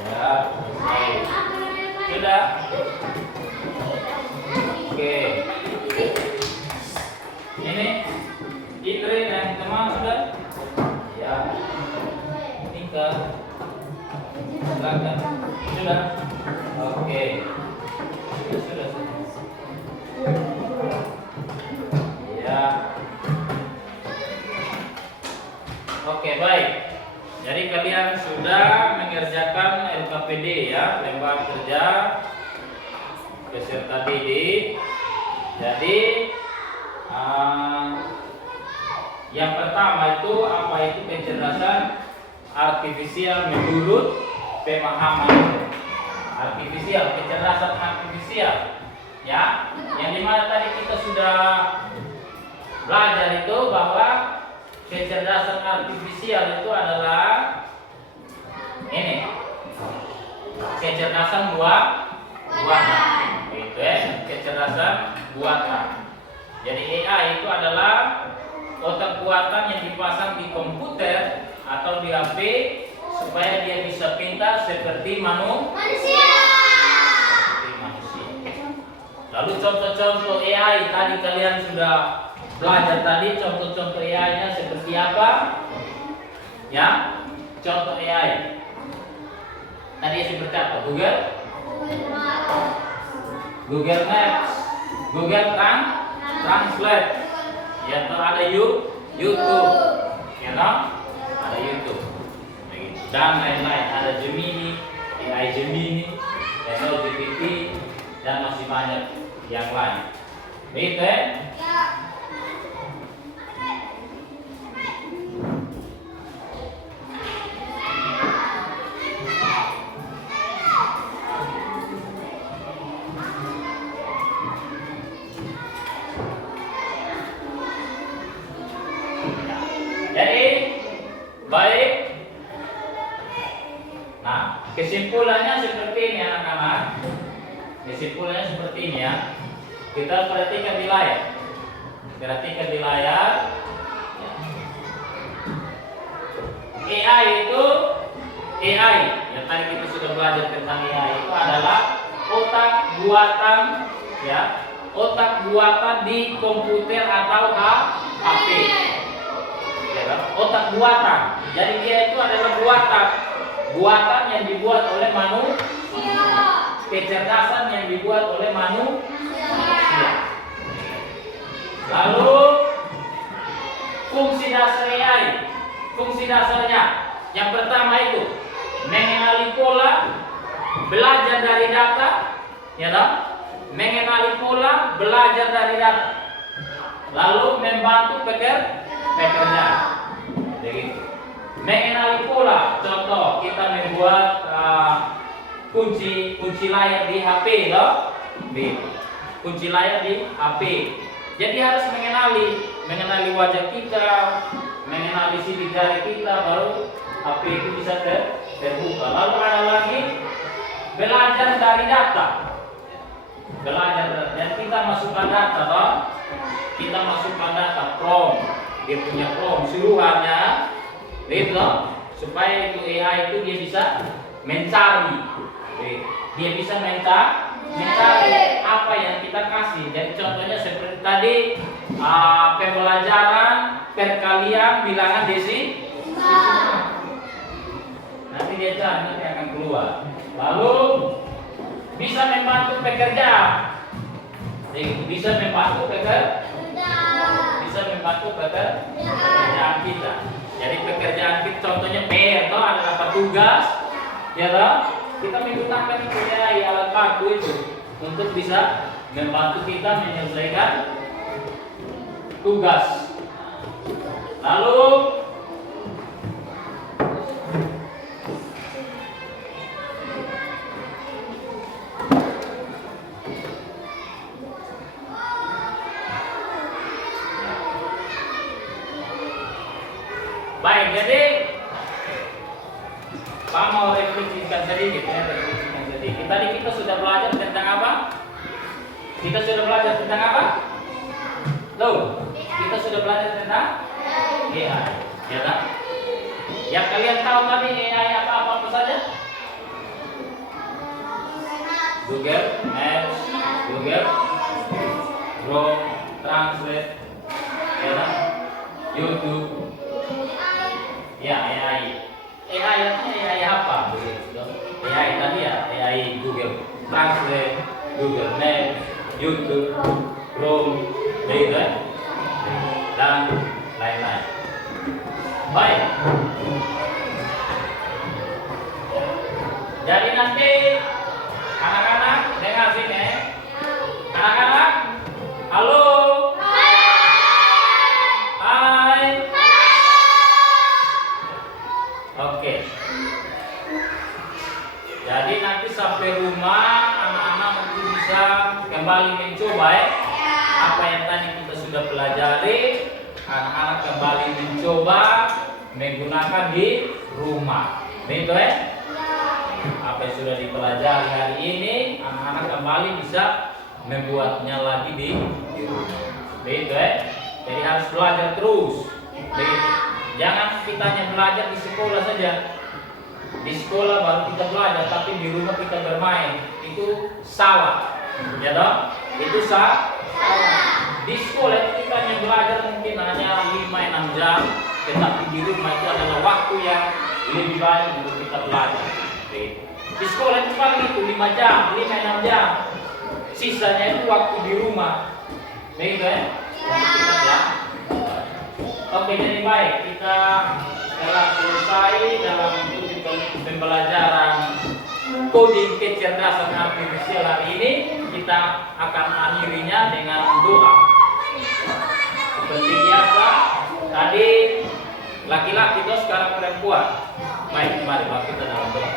Ya. Sudah. Oke. Ini Idri dan teman sudah. Ya. Nika. Silakan. Sudah. Oke. Sudah. Ya. Oke, baik. Jadi kalian sudah mengerjakan LKPD ya, lembar kerja peserta didik. Jadi yang pertama itu apa itu kecerdasan artifisial menurut pemahaman artifisial, kecerdasan artifisial ya, yang dimana tadi kita sudah belajar itu bahwa kecerdasan artifisial itu adalah ini kecerdasan buatan itu ya, kecerdasan buatan. Jadi AI itu adalah otak buatan yang dipasang di komputer atau di HP supaya dia bisa pintar seperti manusia. Lalu contoh-contoh AI tadi kalian sudah belajar tadi, contoh-contoh AI-nya seperti apa? Ya, contoh AI. Tadi seperti apa? Google Maps, Google Translate. Ya, atau ada YouTube. Ya, no? Ada YouTube. Dan lain-lain, ada Gemini, AI Gemini, GPT, dan masih banyak yang lain. Begitu ya? Jadi baik. Nah, kesimpulannya seperti ini anak-anak. Kesimpulannya seperti ini ya. Kita perhatikan di layar. Perhatikan di layar. AI itu AI yang tadi kita sudah belajar tentang AI itu adalah otak buatan ya, otak buatan di komputer atau HP. Otak buatan. Jadi dia itu adalah buatan yang dibuat oleh manusia. Kecerdasan yang dibuat oleh manusia. Lalu fungsi dasar AI. Fungsi dasarnya yang pertama itu mengenali pola, belajar dari data, ya toh? Mengenali pola, belajar dari data. Lalu membantu pekerjaan. Begitu. Mengenali pola, contoh kita membuat kunci layar di HP, loh. Kunci layar di HP. Jadi harus mengenali wajah kita, mengenali sidik jari kita, baru HP itu bisa terbuka. Lalu ada lagi belajar dari data. Dan kita masukkan data, toh. Kita masukkan data prompt. Dia punya prompt suruhannya, gitu, supaya itu AI itu dia bisa mencari, dia bisa mencari apa yang kita kasih. Jadi contohnya seperti tadi pembelajaran perkalian bilangan desimal. Nanti dia cari, nanti akan keluar. Lalu bisa membantu pekerjaan, bisa membantu pekerjaan kita. Jadi pekerjaan kita contohnya PR atau adalah tugas, ya toh? Kita menggunakan itu ya alat bantu itu untuk bisa membantu kita menyelesaikan tugas. Lalu baik, jadi Pak mau refleksikan sedikit ya, refleksikan sedikit. Tadi kita sudah belajar tentang apa? Kita sudah belajar tentang apa? Tuh, kita sudah belajar tentang AI, ya kan? Yang kalian tahu tadi AI apa saja? Google Maps, Google Chrome, Translate, ya kan? YouTube, ya AI. AI artinya AI apa? Begitu. AI tadi ya, AI Google Translate, Google Maps, YouTube, Chrome, begitu ya, dan lain-lain. Baik. Jadi nanti anak-anak dengar sini. Anak-anak, halo. Hai. Oke. Jadi nanti sampai rumah anak-anak nanti bisa kembali mencoba ya. Apa yang tadi kita sudah pelajari, anak-anak kembali mencoba menggunakan di rumah. Begitu ya? Apa yang sudah dipelajari hari ini, anak-anak kembali bisa membuatnya lagi di rumah. Begitu ya? Jadi harus belajar terus. Begitu. Jangan kita hanya belajar di sekolah saja. Di sekolah baru kita belajar, tapi di rumah kita bermain. Itu salah. Ya toh? Itu salah. Di sekolah itu kita hanya belajar mungkin hanya 5-6 jam, tetapi di rumah itu adalah waktu yang lebih banyak untuk kita belajar. Di sekolah itu paling itu 5 jam, 5-6 jam. Sisanya itu waktu di rumah. Begitu ya? Untuk kita belajar. Oke, jadi baik, kita telah selesai dalam pembelajaran coding kecerdasan artifisial hari ini. Kita akan akhirinya dengan doa. Seperti biasa, tadi laki-laki itu sekarang perempuan. Baik, mari kita dalam doa.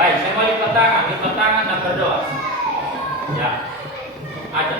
Baik, semua lipat tangan dan berdoa. Ya, aja.